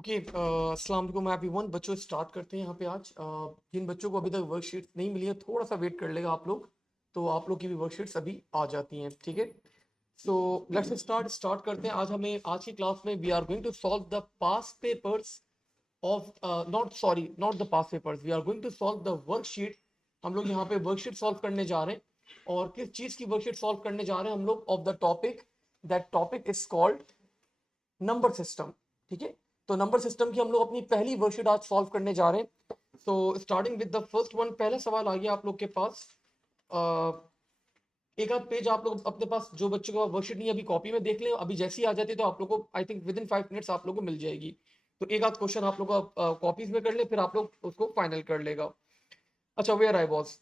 Okay, अस्सलाम वालेकुम everyone. बच्चों स्टार्ट करते हैं यहाँ पे आज। जिन बच्चों को अभी तक वर्कशीट नहीं मिली है थोड़ा सा वेट कर लेगा आप लोग, तो आप लोग की भी वर्कशीट्स अभी आ जाती हैं, ठीक है। सो लेट्स स्टार्ट करते हैं। आज हमें आज की क्लास में we are going to solve the past papers of not the past papers, we are going to solve the worksheet. हम लोग यहाँ पे वर्कशीट सॉल्व करने जा रहे हैं। और किस चीज़ की वर्कशीट सॉल्व करने जा रहे हैं हम लोग? Of the topic, that topic is called number system, ठीक है। तो नंबर सिस्टम की हम लोग अपनी पहली वर्कशीट आज सॉल्व करने जा रहे हैं। So starting with the first one, पहला सवाल आ गया आप लोग के पास। एक आध पेज आप लोग अपने पास, जो बच्चों का वर्कशीट नहीं है अभी कॉपी में देख लें, अभी जैसी आ जाती है तो आप लोग को I think with in 5 minutes आप लोग को मिल जाएगी। तो एक आध क्वेश्चन आप लोग कॉपीज में कर ले, फिर आप लोग उसको फाइनल कर लेगा। अच्छा, वेयर आई वॉज,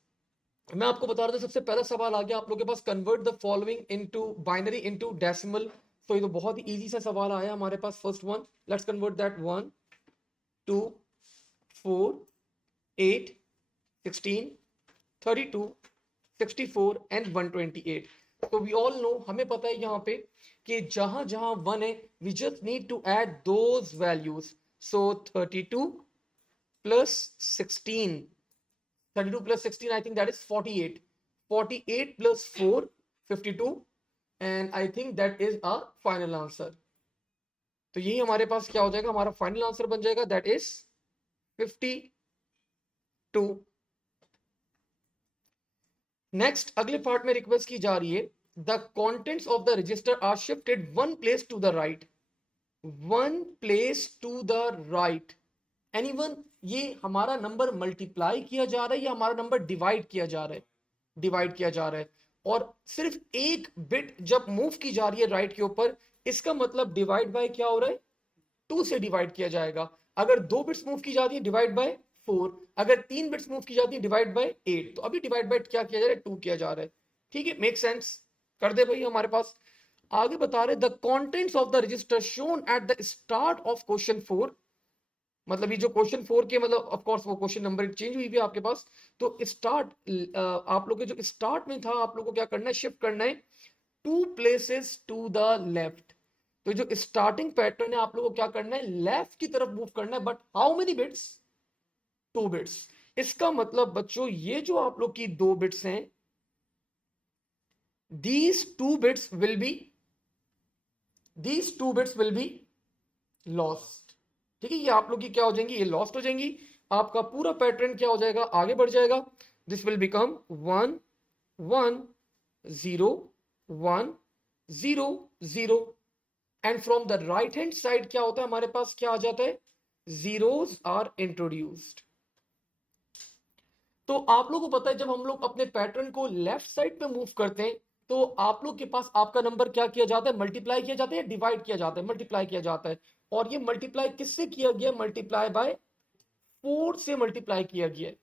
मैं आपको बता रहा था सबसे पहला सवाल आ गया आप लोग के पास, convert the following into binary into decimal. तो ये तो बहुत ही इजी सा सवाल आया हमारे पास। First one, let's convert that. 1 2 4 8 16 32 64 and 128। तो वी ऑल नो, हमें पता है यहाँ पे कि जहां जहां 1 है we just need to add those values. So 32 plus 16, 32 plus 16, I think that is 48. 48 plus 4, 52. And I think that is our final answer. तो यही हमारे पास क्या हो जाएगा, हमारा फाइनल आंसर बन जाएगा, दैट इज 52। नेक्स्ट अगले पार्ट में रिक्वेस्ट की जा रही है, the contents of the register are shifted one place to the right. One place to the right. Anyone, ये हमारा नंबर मल्टीप्लाई किया जा रहा है या हमारा नंबर डिवाइड किया जा रहा है? डिवाइड किया जा रहा है। और सिर्फ एक बिट जब मूव की जा रही है राइट के ऊपर, इसका मतलब डिवाइड बाय क्या हो रहा है? 2 से डिवाइड किया जाएगा। अगर 2 बिट्स मूव की जाती है डिवाइड बाय 4, अगर 3 बिट्स मूव की जाती है डिवाइड बाय 8। तो अभी डिवाइड बाय क्या किया जा रहा है? 2 किया जा रहा है, ठीक है। Make sense? कर दे भाई। हमारे पास आगे बता रहे, the contents of the register shown at the start of question 4। मतलब ये जो क्वेश्चन 4 के, मतलब ऑफ कोर्स वो क्वेश्चन नंबर चेंज हुई भी आपके पास। तो स्टार्ट, आप लोग के जो स्टार्ट में था, आप लोग को क्या करना है? शिफ्ट करना है 2 प्लेसेस टू द लेफ्ट। तो जो स्टार्टिंग पैटर्न है आप लोग को क्या करना है? लेफ्ट की तरफ मूव करना है। But how many bits? 2 bits. इसका मतलब बच्चों, ये जो आप लोग की 2 बिट्स हैं, these 2 bits will be these 2 bits will be lost, ठीक है। ये आप लोग की क्या हो जाएंगी? ये लॉस्ट हो जाएंगी। आपका पूरा पैटर्न क्या हो जाएगा? आगे बढ़ जाएगा। This will become 1 1 0 1 0 0। And from the right hand side क्या होता है हमारे पास? क्या आ जाता है? Zeros are introduced. तो आप लोगों को पता है, जब हम लोग अपने पैटर्न को लेफ्ट साइड पे मूव करते हैं, तो आप लोग के पास आपका नंबर क्या किया जाता है? मल्टीप्लाई किया जाता है या डिवाइड किया जाता है? मल्टीप्लाई किया जाता है। और ये मल्टीप्लाई किससे किया गया? मल्टीप्लाई बाय 4 से मल्टीप्लाई किया गया है,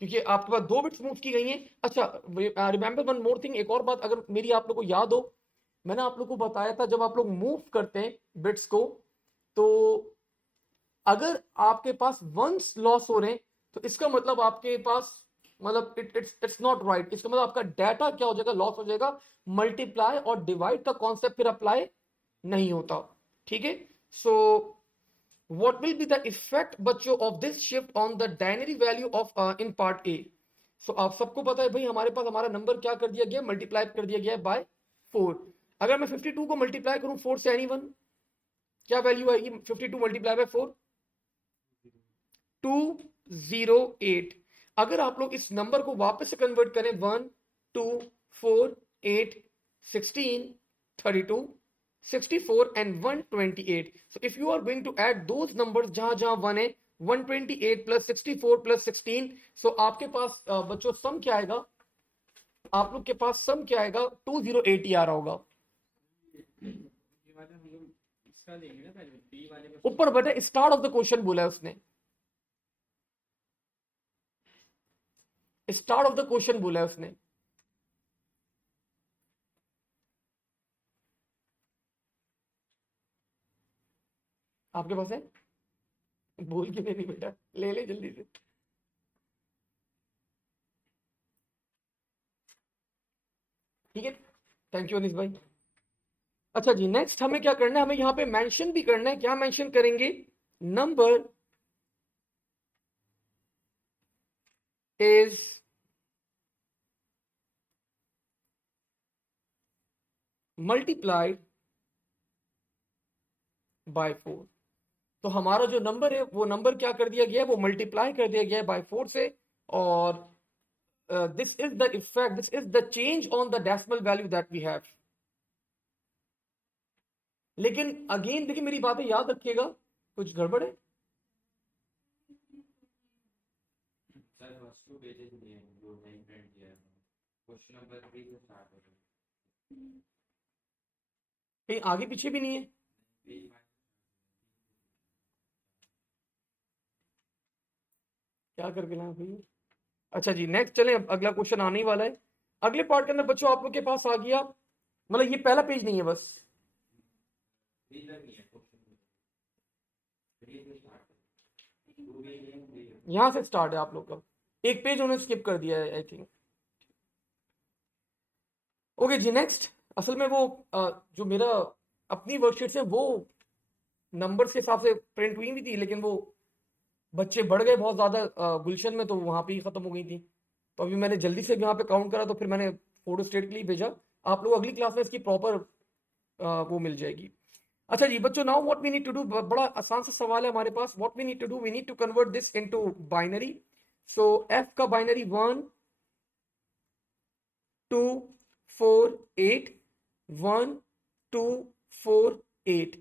क्योंकि आपके पास 2 बिट्स मूव की गई हैं। अच्छा, रिमेंबर वन मोर थिंग, एक और बात अगर मेरी आप लोग को याद हो, मैंने आप लोग को बताया था, जब आप लोग मूव करते हैं बिट्स को, तो अगर आपके पास वंस लॉस हो रहे हैं, तो इसका मतलब आपके पास, मतलब इट्स नॉट राइट। इसका मतलब आपका डाटा क्या हो जाएगा? लॉस हो जाएगा। मल्टीप्लाई और डिवाइड का कॉन्सेप्ट फिर अप्लाई नहीं होता, ठीक है। सो what will be the effect बच्चों of this shift on the binary value of in part A? So आप सबको पता है भाई, हमारे पास हमारा नंबर क्या कर दिया गया? मल्टीप्लाई कर दिया गया बाय 4। अगर मैं 52 को मल्टीप्लाई करूं 4 से, एनी वन, क्या वैल्यू आएगी? 52 मल्टीप्लाई बाय 4, 208। अगर आप लोग इस नंबर को वापस से कन्वर्ट करें, 1 2 4 8 16 32 64 and 128. So if you are going to add those numbers, जहां जहां 1 है, 128 plus 64 plus 16, so आपके पास बच्चों सम क्या आएगा? आप लोग के पास सम क्या आएगा? 208 आ रहा होगा। ऊपर बेटा स्टार्ट ऑफ द क्वेश्चन बोला है उसने, स्टार्ट ऑफ द क्वेश्चन बोला है उसने। आपके पास है? भूल के नहीं बेटा, ले ले जल्दी से। ठीक है, थैंक यू अनिस भाई। अच्छा जी, नेक्स्ट हमें क्या करना है? हमें यहाँ पे मेंशन भी करना है। क्या मेंशन करेंगे? number is multiplied by 4। तो हमारा जो नंबर है वो नंबर क्या कर दिया गया है, वो मल्टीप्लाई कर दिया गया है बाय 4 से। और this is the effect, this is the change on the decimal value that we have. लेकिन अगेन देखिए, मेरी बातें याद रखिएगा, कुछ गड़बड़ है? सर फर्स्ट टू पेजेस दिए हैं जो नहीं प्रिंट किया है, क्वेश्चन नंबर 3 से स्टार्ट हो रहा है, कहीं आगे पीछे भी नहीं है? क्या करके लाए भैया? अच्छा जी, नेक्स्ट चलें, अब अगला क्वेश्चन आने ही वाला है। अगले पार्ट के अंदर बच्चों आप लोग के पास आ गया, मतलब ये पहला पेज नहीं है बस, यहां से स्टार्ट है आप लोग का। एक पेज उन्होंने स्किप कर दिया है आई थिंक। ओके जी, नेक्स्ट। असल में वो जो मेरा अपनी वर्कशीट्स है वो नंबर्स के हिसाब से प्रिंट हुई भी थी, लेकिन वो बच्चे बढ़ गए बहुत ज़्यादा गुलशन में, तो वहाँ पे ही ख़त्म हो गई थी। तो अभी मैंने जल्दी से यहाँ पे काउंट करा, तो फिर मैंने फोटो स्टेट के लिए भेजा। आप लोग अगली क्लास में इसकी प्रॉपर वो मिल जाएगी। अच्छा जी बच्चों, now what we need to do, बड़ा आसान सा सवाल है हमारे पास। What we need to do, we need to convert this into binary. So F का बाइनरी 1 2 4 8, 1 2 4 8।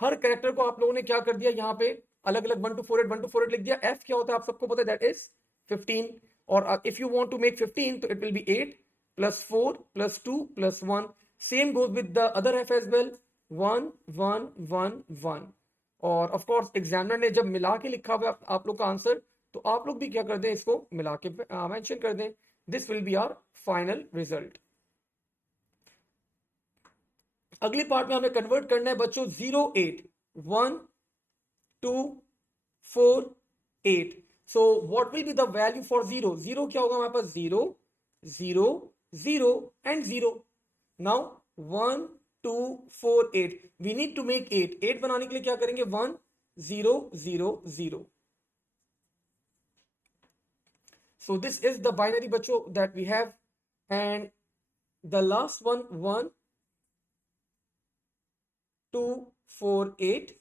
हर कैरेक्टर को आप लोगों ने क्या कर दिया, यहाँ पे अलग अलग 1 2 4 8 1 2 4 8 लिख दिया। एफ क्या होता है आप सबको पता है, दैट इज 15। और if you want to make 15 तो it will be 8 plus 4 plus 2 plus 1। Same goes with the other F as well, 1 1 1 1। और ऑफ कोर्स एग्जामिनर ने जब मिला के लिखा हुआ आप लोग का आंसर, तो आप लोग भी क्या कर दें, इसको मिला के मेंशन कर दें। This will be our final result. अगली पार्ट में हमें कन्वर्ट करना है बच्चों 0 8 1 2 4 8। So what will be the value for 0? 0 क्या होगा हमारे पास, 0 0 0 and 0। Now 1 2 4 8, we need to make 8। 8 बनाने के लिए क्या करेंगे, 1 0 0 0। So this is the binary बच्चों that we have, and the last one 1 2 4 8,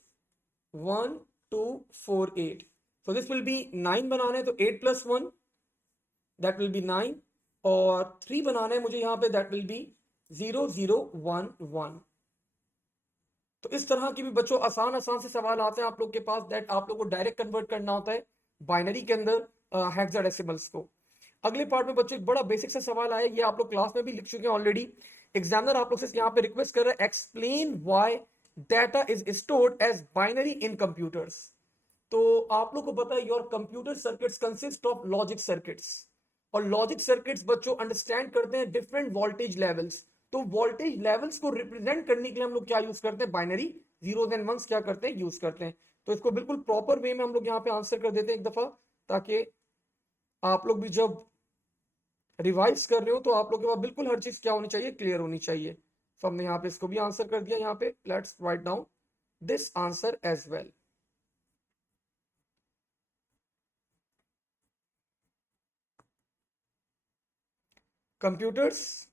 1 2 4 8। So this will be 9 बनाना है, तो 8 plus 1 that will be 9, और 3 बनाना है मुझे यहाँ पे, that will be 0 0 1 1। तो इस तरह की भी बच्चों आसान आसान से सवाल आते हैं आप लोग के पास, दैट आप लोग को डायरेक्ट कन्वर्ट करना होता है बाइनरी के अंदर हेक्साडेसिमल्स को। अगले पार्ट में बच्चों एक बड़ा बेसिक सा सवाल आया, ये आप लोग क्लास में भी लिख चुके हैं ऑलरेडी। एग्जामिनर आप लोग से यहाँ पे रिक्वेस्ट कर रहा है, explain why data is stored as binary in computers. तो आप लोग को पता है, your computer circuits consist of logic circuits, और लॉजिक सर्किट्स बच्चों अंडरस्टैंड करते हैं डिफरेंट वोल्टेज लेवल्स। तो वोल्टेज लेवल्स को रिप्रेजेंट करने के लिए हम लोग क्या यूज करते हैं, बाइनरी जीरोस एंड वंस क्या करते हैं, यूज करते हैं। तो इसको बिल्कुल प्रॉपर वे में हम लोग यहाँ पे आंसर कर देते हैं एक दफा, ताकि आप लोग भी जब रिवाइज कर रहे हो तो आप लोग के पास बिल्कुल हर चीज क्या होनी चाहिए, क्लियर होनी चाहिए। तो हमने यहाँ पे इसको भी आंसर कर दिया। यहाँ पे let's write down this answer as well. computers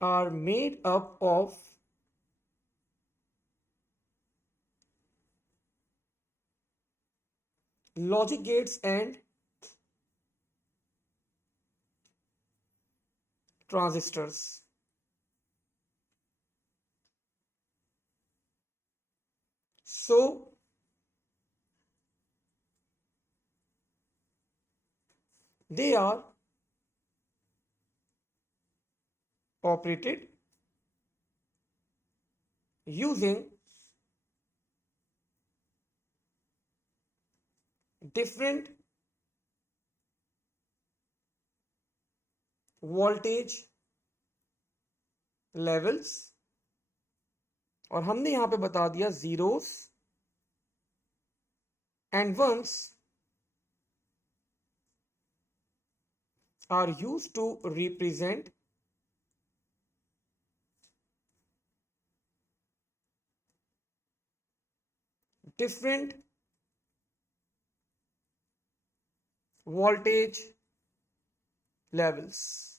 are made up of logic gates and transistors. So they are operated using different voltage levels, और हमने यहां पे बता दिया zeros and ones are used to represent different voltage levels.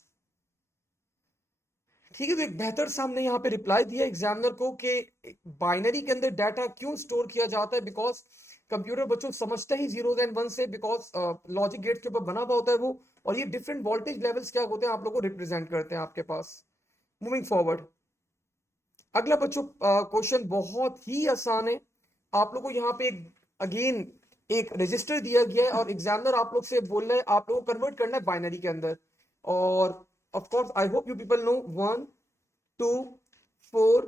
ठीक है, तो एक बेहतर सा हमने यहाँ पे रिप्लाई दिया एग्जामिनर को कि बाइनरी के अंदर डाटा क्यों स्टोर किया जाता है, बिकॉज कंप्यूटर बच्चों समझता ही जीरोस एंड वन से, बिकॉज लॉजिक गेट के ऊपर बना हुआ होता है वो, और ये डिफरेंट वोल्टेज लेवल्स क्या होते हैं आप लोगों को रिप्रेजेंट करते हैं आपके पास. मूविंग फॉरवर्ड, अगला बच्चों क्वेश्चन बहुत ही आसान है. आप लोगों को यहाँ पे अगेन एक रजिस्टर दिया गया है और एग्जामिनर आप लोग से बोल रहा है आप लोगों को कन्वर्ट करना है बाइनरी के अंदर. और of course I hope you people know 1 2 4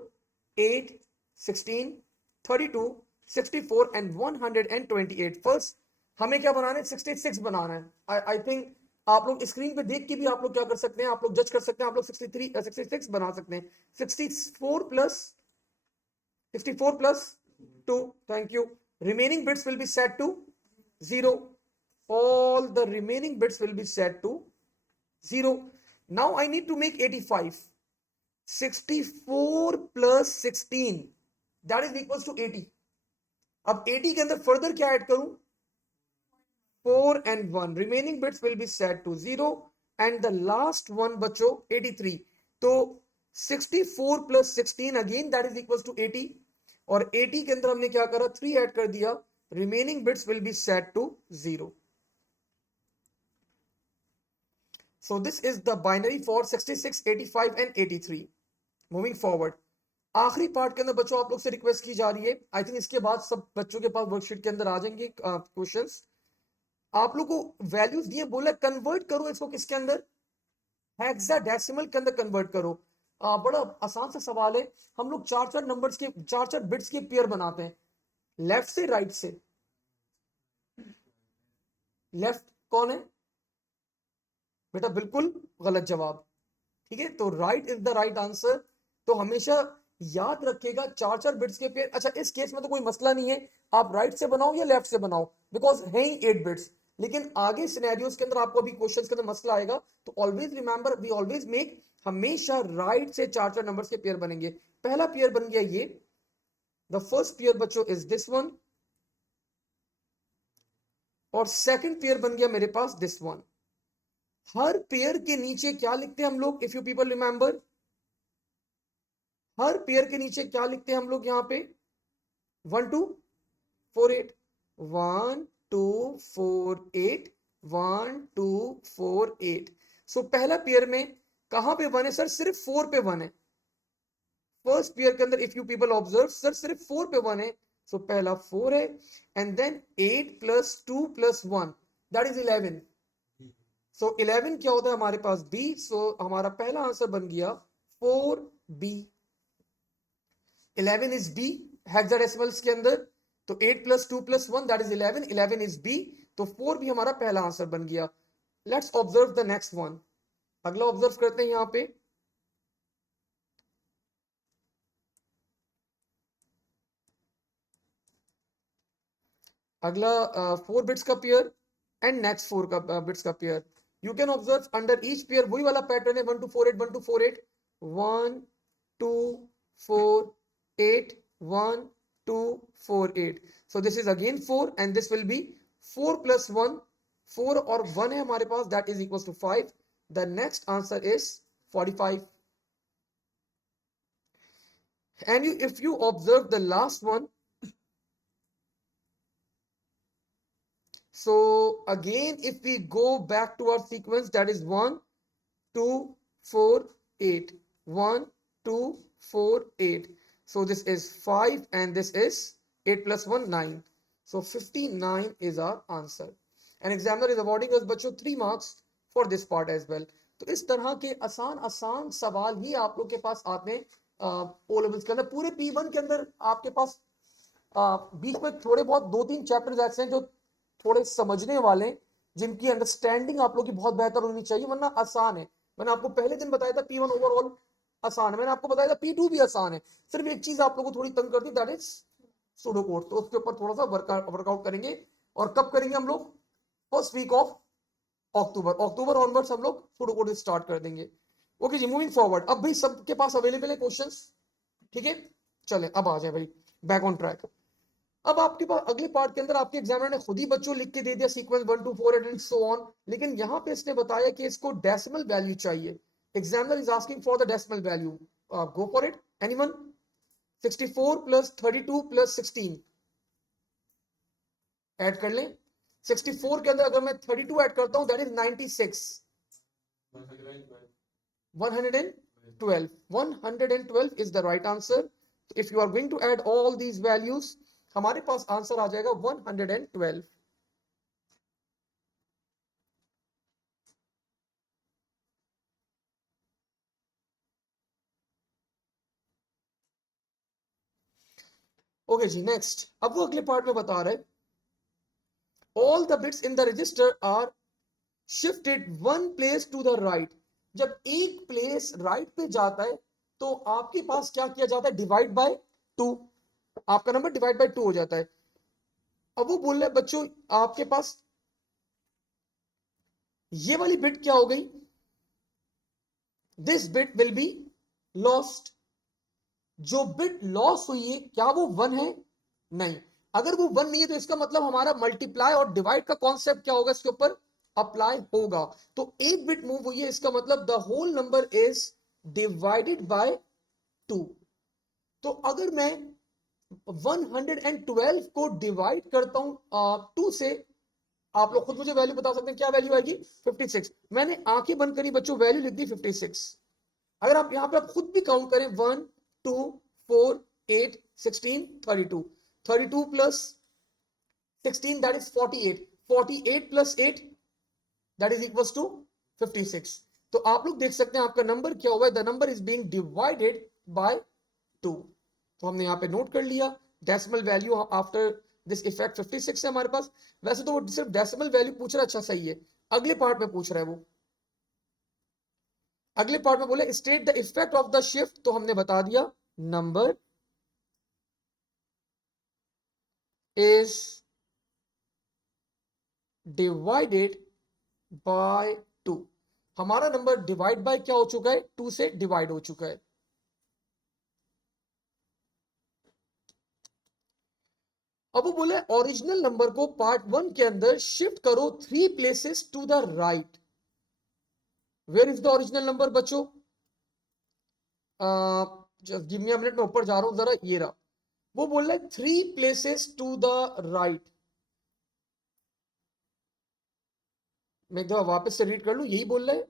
8 16 32 64 and 128. First हमें क्या बनाना है, 66 बनाना है. आई थिंक आप लोग स्क्रीन पे देख के भी आप लोग क्या कर सकते हैं, आप लोग जज कर सकते हैं, आप लोग 66 बना सकते हैं. 64 plus 2, thank you. Remaining bits will be set to 0. All the remaining bits will be set to 0. Now I need to make 85. 64 plus 16 that is equals to 80. अब 80 के अंदर फर्दर क्या ऐड करूं, 4 and 1. Remaining bits will be set to 0 and the last one बच्चों 83. तो 64 plus 16 again that is equals to 80. और 80 के अंदर हमने क्या करा, 3 ऐड कर दिया. Remaining bits will be set to 0. So this is the binary for 66, 85 and 83. Moving forward, आखिरी पार्ट के अंदर बच्चों आप लोग से रिक्वेस्ट की जा रही है, आई थिंक इसके बाद सब बच्चों के पास वर्कशीट के अंदर आ जाएंगे क्वेश्चंस. आप लोग को वैल्यूज दिए, बोला कन्वर्ट करो इसको किसके अंदर, हेक्साडेसिमल के अंदर कन्वर्ट करो. बड़ा आसान सा सवाल है. हम लोग चार चार बिट्स के पेयर बनाते हैं, लेफ्ट से राइट से. लेफ्ट कौन है बेटा, बिल्कुल गलत जवाब. ठीक है, तो right is the right answer. तो हमेशा याद रखिएगा चार बिट्स के पेयर. अच्छा, इस केस में तो कोई मसला नहीं है, आप राइट से बनाओ या लेफ्ट से बनाओ, बिकॉज है ही 8 बिट्स. लेकिन आगे सिनेरियोस के अंदर आपको अभी क्वेश्चंस के अंदर मसला आएगा, तो always remember we always make, हमेशा राइट से चार नंबर्स के पेयर बनेंगे. पहला पेयर बन गया ये, द फर्स्ट पेयर बच्चों इज दिस वन, और सेकंड पेयर बन गया मेरे पास दिस वन. हर पेयर के नीचे क्या लिखते हैं हम लोग, if you people remember, her pair के नीचे क्या लिखते हैं हम लोग यहाँ पे, 1 2 4 8, 1 2 4 8, 1 2 4 8. सो पहला पेयर में कहां पे 1 है सर, सिर्फ 4 पे 1 है. फर्स्ट पेयर के अंदर if you people observe sir सिर्फ 4 पे 1 है, सो पहला 4 है, and then 8 plus 2 plus 1 that is 11. So 11 क्या होता है हमारे पास, B. सो हमारा पहला आंसर बन गया 4B. 11 इज B हेक्साडेसिमल्स के अंदर. तो 8 plus 2 plus 1 that is 11. 11 is B. तो 4 भी हमारा पहला आंसर बन गया. Let's observe the next one. अगला ऑब्जर्व करते हैं यहां पे, अगला 4 बिट्स का पेयर एंड नेक्स्ट 4 का बिट्स का pair. You can observe under each pair वही वाला पैटर्न है, 1 2 4 8, 1 2 4 8, 1 2 4 8, 1 2 4 8. So this is again 4 and this will be 4 plus 1. 4 और 1 है हमारे पास, that is equal to 5. The next answer is 45. and you if you observe the last one, so again if we go back to our sequence, that is 1 2 4 8, 1 2 4 8. So this is 5 and this is 8 plus 1 9. So 59 is our answer. And examiner is awarding us बच्चों 3 marks for this part as well. तो इस तरह के आसान सवाल ही आप लोग के पास आते हैं ओ लेवल्स के अंदर. पूरे P1 के अंदर आपके पास बीच में थोड़े बहुत 2-3 चैप्टर्स ऐसे हैं जो थोड़े समझने वाले हैं, जिनकी अंडरस्टैंडिंग आप लोग की बहुत बेहतर होनी चाहिए, वरना आसान है. मैंने आपको पहले दिन बताया था P1 ओवरऑल आसान है, मैंने आपको बताया था P2 भी आसान है. सिर्फ एक चीज आप लोगों को थोड़ी तंग करती है, दैट इज सूडो कोड. तो उसके ऊपर थोड़ा सा वर्कआउट करेंगे. और कब करेंगे हम लोग, first week of October onwards हम लोग फूड कोड स्टार्ट कर देंगे। ओके जी, मूविंग फॉरवर्ड। अब भाई सबके पास अवेलेबल है क्वेश्चंस, ठीक है? चले अब आ जाए भाई बैक ऑन ट्रैक। अब आपके पास अगले पार्ट के अंदर आपके एग्जामिनर ने खुद ही बच्चों लिख के दे दिया सीक्वेंस 1 2 4 एंड सो ऑन, लेकिन यहां पे इसने बताया कि इसको डेसिमल वैल्यू चाहिए। Examiner is asking for the decimal value. Go for it anyone. 64 plus 32 plus 16 add कर लें। 64 के अंदर अगर मैं 32 ऐड करता हूं that is 96। 112 112 is the right answer. If you are going to add all these values, हमारे पास आंसर आ जाएगा 112। ओके जी, नेक्स्ट। अब वो अगले पार्ट में बता रहे all the bits in the register are shifted one place to the right। जब एक प्लेस राइट पे जाता है तो आपके पास क्या किया जाता है, डिवाइड बाय 2। आपका नंबर डिवाइड बाय 2 हो जाता है। अब वो बोल रहे हैं बच्चों आपके पास ये वाली बिट क्या हो गई, this bit will be lost. जो बिट लॉस हुई है क्या वो 1 है? नहीं। अगर वो 1 नहीं है तो इसका मतलब हमारा मल्टीप्लाई और डिवाइड का कॉन्सेप्ट क्या होगा, इसके ऊपर अप्लाई होगा। तो एक बिट मूव हुई है, इसका मतलब the whole number is divided by 2। तो अगर मैं 112 को डिवाइड करता हूं 2 से, आप लोग खुद मुझे वैल्यू बता सकते हैं क्या वैल्यू आएगी, 56। मैंने आंखें बंद करी बच्चों, वैल्यू लिख दी 56। अगर आप यहां पे आप खुद भी काउंट करें 1 2 4 8 16 32, 32 plus 16 that is 48, 48 plus 8 that is equals to 56। तो आप लोग देख सकते हैं आपका नंबर क्या हुआ है, the number is being divided by 2। तो हमने यहाँ पे नोट कर लिया decimal value after this effect 56 है हमारे पास। वैसे तो वो सिर्फ डेसिमल वैल्यू पूछ रहा है, अच्छा सही है। अगले पार्ट में पूछ रहा है वो, अगले पार्ट में बोले state the effect of the shift. तो हमने बता दिया नंबर इज डिवाइडेड बाय 2। हमारा नंबर डिवाइड बाय क्या हो चुका है, 2 से डिवाइड हो चुका है। अब वो बोले ओरिजिनल नंबर को पार्ट 1 के अंदर शिफ्ट करो 3 places to the right. Where is the original number बच्चों? Just give me a minute, मैं ऊपर जा रहा हूं जरा, ये रहा। वो बोल रहा है 3 प्लेसेस टू द राइट। मैं एक दफा वापस से रीड कर लूं, यही बोल रहा है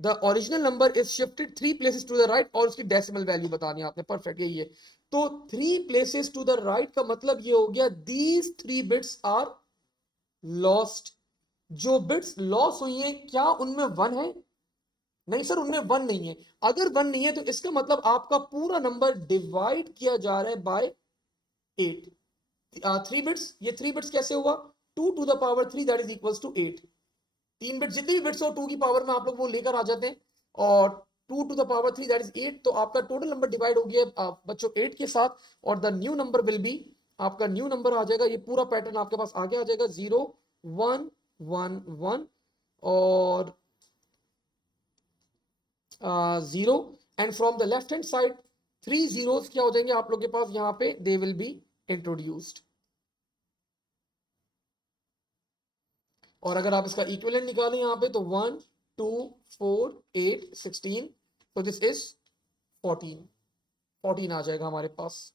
the original number is shifted 3 places to the right, और उसकी डेसिमल वैल्यू बतानी है आपने, परफेक्ट यही है। तो 3 प्लेसेस टू द राइट का मतलब ये हो गया दीज 3 बिट्स आर लॉस्ट। जो बिट्स लॉस हुई हैं क्या उनमें 1 है? नहीं सर, उनमें 1 नहीं है। अगर 1 नहीं है तो इसका मतलब आपका पूरा नंबर डिवाइड किया जा रहा है बाय 8। 3 बिट्स, ये 3 बिट्स कैसे हुआ, 2 to the power 3 that is equals to 8। 3 bits, जितनी भी बिट्स हो 2 की पावर में आप लोग वो लेकर आ जाते हैं, और 2 to the power 3 that is 8। तो आपका टोटल नंबर डिवाइड हो गया बच्चों 8 के साथ, और the new number will be, आपका न्यू नंबर आ जाएगा, ये पूरा पैटर्न आपके पास आगे आ जाएगा 0 1 1 1 और 0। And from the left hand side 3 zeros क्या हो जाएंगे आप लोग के पास यहाँ पे, दे विल बी इंट्रोड्यूस्ड। और अगर आप इसका इक्विवेलेंट निकालें यहाँ पे तो 1 2 4 8 16, तो दिस इज 14 14 आ जाएगा हमारे पास।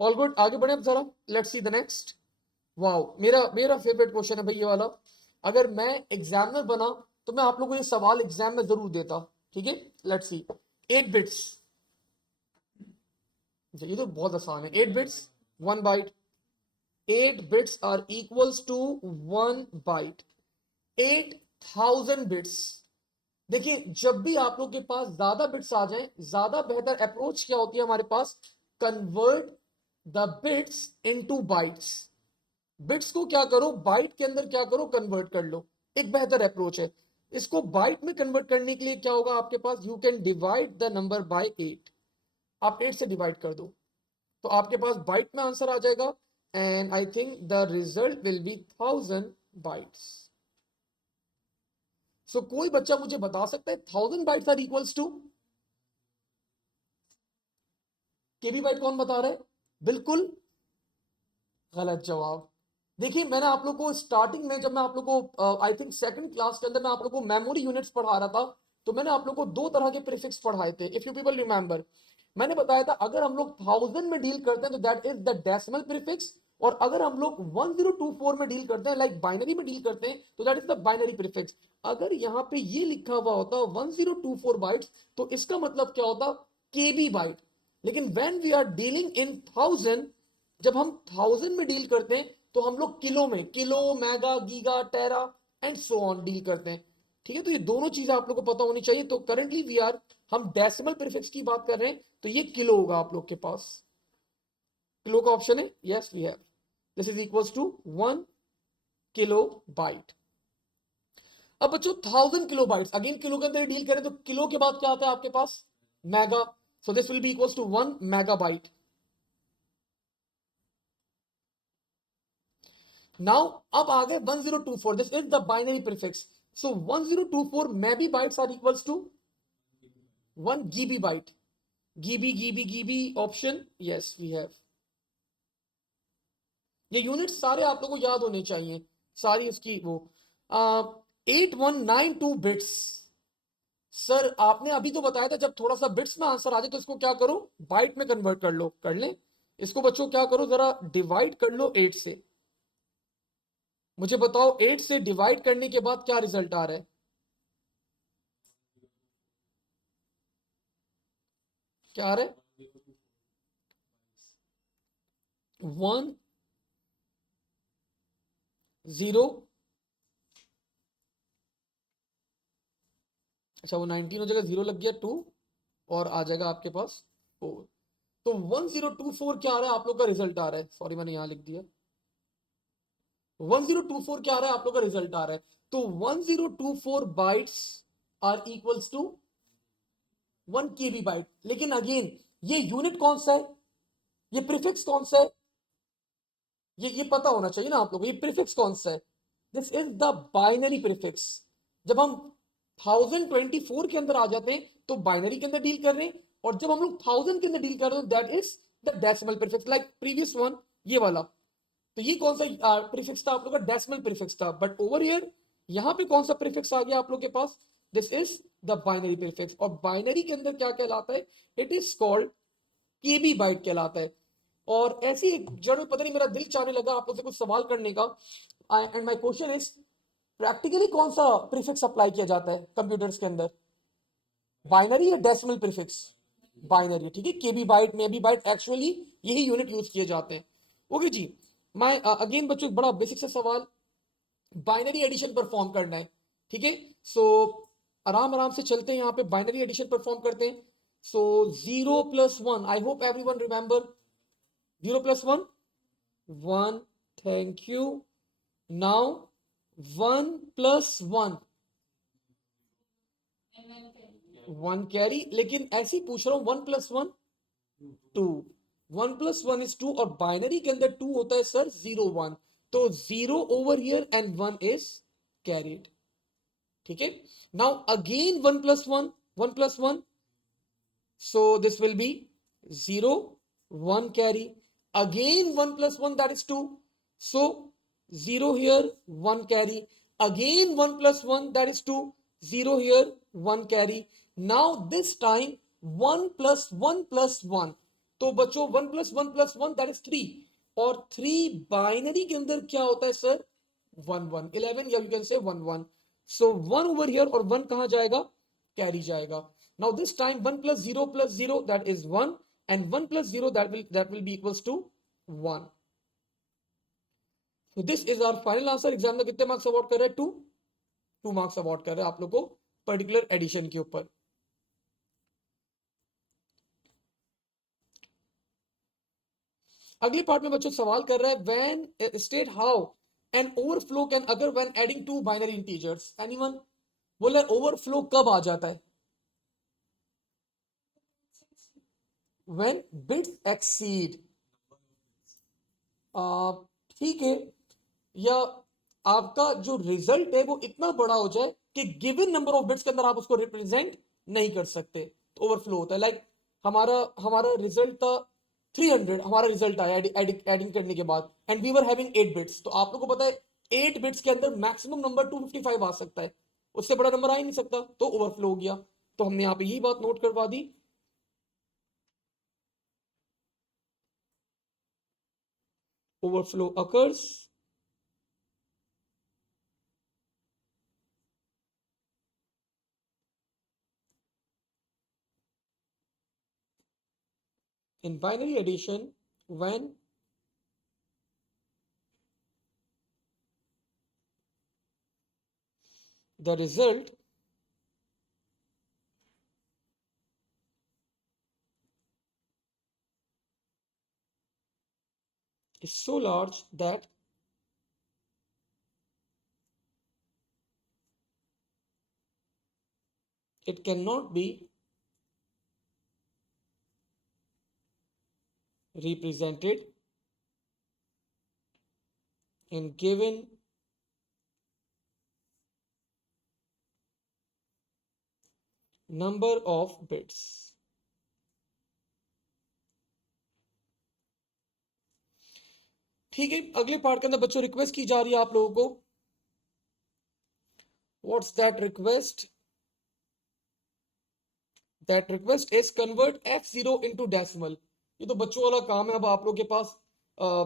ऑल गुड, आगे बढ़े अब जरा, let's see the next. Wow, मेरा मेरा फेवरेट क्वेश्चन है भाई ये वाला। अगर मैं एग्जामिनर बना तो मैं आप लोगों को ये सवाल एग्जाम में जरूर देता, ठीक है? Let's see. 8 बिट्स, ये तो बहुत आसान है। 8 bits 1 byte, 8 bits are equals to 1 byte, 8000 bits. देखिए जब भी आप लोग के पास ज्यादा बिट्स आ जाएं, ज्यादा बेहतर अप्रोच क्या होती है हमारे पास, convert the bits into bytes. Bits को क्या करो, बाइट के अंदर क्या करो, कन्वर्ट कर लो। एक बेहतर अप्रोच है। इसको बाइट में कन्वर्ट करने के लिए क्या होगा आपके पास, you can divide the number by 8। आप 8 से डिवाइड कर दो तो आपके पास बाइट में आंसर आ जाएगा, and I think the result will be 1000 bytes. So कोई बच्चा मुझे बता सकता है 1000 bytes are equals to KB byte? कौन बता रहा है? बिल्कुल गलत जवाब। देखिए मैंने आप लोग को स्टार्टिंग में, जब मैं आप लोग को आई थिंक सेकंड क्लास के अंदर मैं आप लोग को मेमोरी यूनिट्स पढ़ा रहा था, तो मैंने आप लोग को दो तरह के प्रीफिक्स पढ़ाए थे, इफ यू पीपल रिमेंबर। मैंने बताया था अगर हम लोग 1000 में डील करते हैं तो that is the decimal prefix, और अगर हम लोग 1024 में डील करते हैं, लाइक बाइनरी में डील करते हैं, तो that is the binary prefix. अगर यहाँ पे ये लिखा हुआ होता 1024 बाइट्स, तो इसका मतलब क्या होता, केबी बाइट। लेकिन when we are dealing in 1000, जब हम 1000 में डील करते हैं तो हम लोग किलो में, kilo, mega, giga, tera and so on deal करते हैं। ठीक है, तो ये दोनों चीजें आप लोग को पता होनी चाहिए। तो करंटली वी आर, हम डेसिमल प्रीफिक्स की बात कर रहे हैं, तो ये किलो होगा आप लोग के पास। किलो का ऑप्शन है, yes we have. This is equals to 1 kilo byte. अब बच्चों 1000 किलो बाइट्स, अगेन किलो के अंदर डील करें तो किलो के बाद क्या आता है आपके पास, mega. So this will be equals to 1 megabyte. Now अब आ गए 1024, this is the binary prefix. So 1024 में भी bytes are equals to 1 GB byte. Gibi gibi gibi option, yes we have. ये यूनिट सारे आप लोगों को याद होने चाहिए, सारी इसकी वो 8192 बिट्स। सर आपने अभी तो बताया था जब थोड़ा सा बिट्स में आंसर आ जाए तो इसको क्या करो, बाइट में कन्वर्ट कर लो, कर ले। इसको बच्चों क्या करो, जरा डिवाइड कर लो 8 से। मुझे बताओ 8 से डिवाइड करने के बाद क्या रिजल्ट आ रहा है? क्या आ रहा है? 1 0। अच्छा वो 19 हो जाएगा, 0 लग गया 2, और आ जाएगा आपके पास 4। तो 1024 क्या आ रहा है आप लोग का रिजल्ट आ रहा है, सॉरी मैंने यहां लिख दिया। 1024 क्या आ रहा है आप लोग का रिजल्ट आ रहा है। तो 1024 bytes are equals to 1 KB byte. लेकिन अगेन ये यूनिट कौन सा है, ये प्रीफिक्स कौन सा है, ये पता होना चाहिए ना आप लोगों को, ये प्रीफिक्स कौन सा है। This is the binary prefix. जब हम 1024 के अंदर आ जाते हैं तो बाइनरी के अंदर डील कर रहे हैं, और जब हम लोग 1000 के अंदर डील कर रहे हैं that is the decimal prefix, like previous one, ये वाला। तो ये कौन सा प्रीफिक्स था आप लोग का, डेसिमल प्रीफिक्स था। बट ओवर हियर यहां पे कौन सा प्रीफिक्स आ गया आप लोग के पास, this is the binary prefix. और बाइनरी के अंदर क्या कहलाता है, it is called KB byte कहलाता है। और ऐसी एक जरूर पता नहीं मेरा दिल चाहने लगा आप लोग से कुछ सवाल करने का, and my question is, practically कौन सा प्रीफिक्स अप्लाई किया जाता है कंप्यूटर्स के अंदर, बाइनरी या डेसिमल प्रीफिक्स? बाइनरी, ठीक है। केबी बाइट में बी बाइट, एक्चुअली यही यूनिट यूज किए जाते हैं। ओके जी। मैं अगेन बच्चों बड़ा बेसिक सा सवाल, बाइनरी एडिशन परफॉर्म करना है, ठीक है। सो आराम आराम से चलते हैं, यहाँ पे बाइनरी एडिशन परफॉर्म करते हैं। सो 0 + 1, I hope everyone remember 0 + 1 1, thank you. Now 1 + 1 1 carry, लेकिन ऐसे ही पूछ रहा हूं 1 + 1 2, 1 + 1 इज 2, और बाइनरी के अंदर 2 होता है सर 0 1, तो 0 over here and 1 is carried, ठीक है। Now again 1 + 1, 1 + 1, so this will be 0 1 carry, again 1 + 1 that is 2, so 0 here 1 carry, again 1 + 1 that is 2, 0 here 1 carry, now this time 1 + 1 + 1, तो बच्चों 1 + 1 + 1 that is 3, और 3 बाइनरी के अंदर क्या होता है सर, 1 1 11, या you can say 1 1, so 1 over here और 1 कहां जाएगा, कैरी जाएगा। Now this time 1 + 0 + 0 that is 1, and 1 + 0 that will be equals to 1. So this is our final answer. Exam में कितने मार्क्स अवार्ड कर रहे हैं, 2 मार्क्स अवार्ड कर रहे हैं आप लोग को पर्टिकुलर एडिशन के ऊपर। अगले पार्ट में बच्चों सवाल कर रहा है when state how an overflow can अगर when adding to binary integers. Anyone? बोले ओवरफ्लो कब आ जाता है? When bits exceed. ठीक है, या आपका जो रिजल्ट है वो इतना बड़ा हो जाए कि गिवन नंबर ऑफ बिट्स के अंदर आप उसको रिप्रेजेंट नहीं कर सकते, तो ओवरफ्लो होता है। लाइक हमारा हमारा रिजल्ट था 300, हमारा रिजल्ट आया एडिंग करने के बाद, and we were having 8 bits. तो आप लोगों को पता है 8 बिट्स के अंदर मैक्सिमम नंबर 255 आ सकता है, उससे बड़ा नंबर आ ही नहीं सकता, तो ओवरफ्लो हो गया। तो हमने यहाँ पे यही बात नोट करवा दी। Overflow occurs in binary addition when the result is so large that it cannot be represented in given number of bits। ठीक है, अगले पार्ट के अंदर बच्चों रिक्वेस्ट की जा रही है आप लोगों को। What's that request? That request is convert f0 into decimal. ये तो बच्चों वाला काम है, अब आप लोग के पास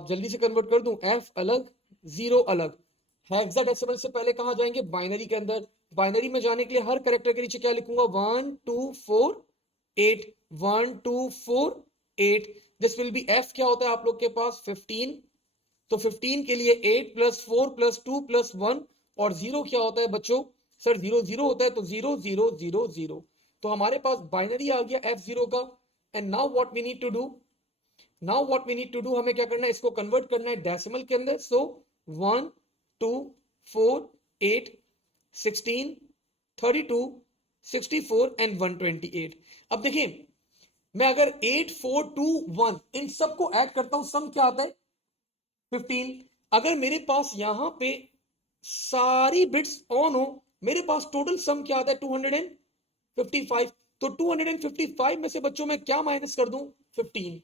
जल्दी से कन्वर्ट कर दूं। f अलग, 0 अलग। हेक्साडेसिमल से पहले कहां जाएंगे? बाइनरी के अंदर। बाइनरी में जाने के लिए हर करेक्टर के नीचे क्या लिखूंगा? 1 2 4 8, 1 2 4 8। This will B f। क्या होता है आप लोग के पास? 15। तो 15 के लिए 8 + 4 + 2 + 1, और 0 क्या होता है बच्चों? सर 0 0 होता है, तो 0 0 0 0। तो हमारे पास बाइनरी आ गया f0 का। And now what we need to do? Now what we need to do, हमें क्या करना है? इसको कन्वर्ट करना है डेसिमल के अंदर। सो 1 2 4 8 16 32 64 एंड 128। अब देखिए, मैं अगर 8 4 2 1 इन सबको ऐड करता हूं, सम क्या आता है? 15। अगर मेरे पास यहां पे सारी बिट्स ऑन हो, मेरे पास टोटल सम क्या आता है? 255। तो 255 में से बच्चों में क्या माइनस कर दूं? 15।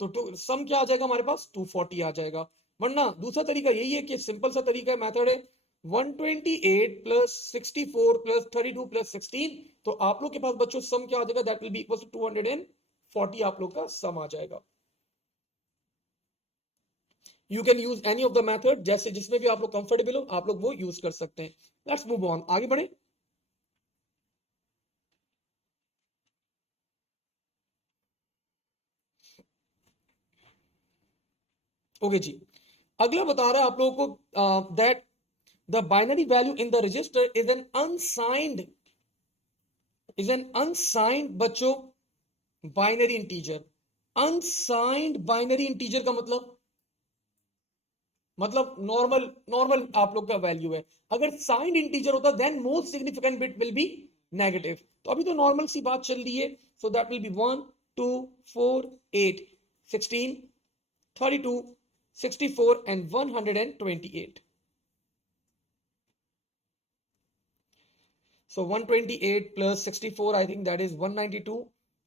तो सम क्या आ जाएगा हमारे पास? 240 आ जाएगा। वरना दूसरा तरीका यही है कि सिंपल सा तरीका है, मेथड है 128 + 64 + 32 + 16। तो आप लोग के पास बच्चों सम क्या आ जाएगा? That will be equal to 240। आप लोग का सम आ जाएगा। You can use any of the method, जैसे जिसमें भी आप लोग कंफर्टेबल हो आप लोग वो यूज कर सकते हैं। लेट्स मूव ऑन, आगे बढ़े। ओके जी, अगला बता रहा है आप लोगों को that the binary value in the register is an unsigned बच्चों binary integer. Unsigned binary integer का मतलब नॉर्मल नॉर्मल आप लोग का वैल्यू है। अगर साइंड इंटीजर होता then most significant bit will be negative. तो अभी तो नॉर्मल सी बात चल रही है। So that will be 1 2 4 8 16 32 64 and 128। So 128 plus 64, I think that is 192.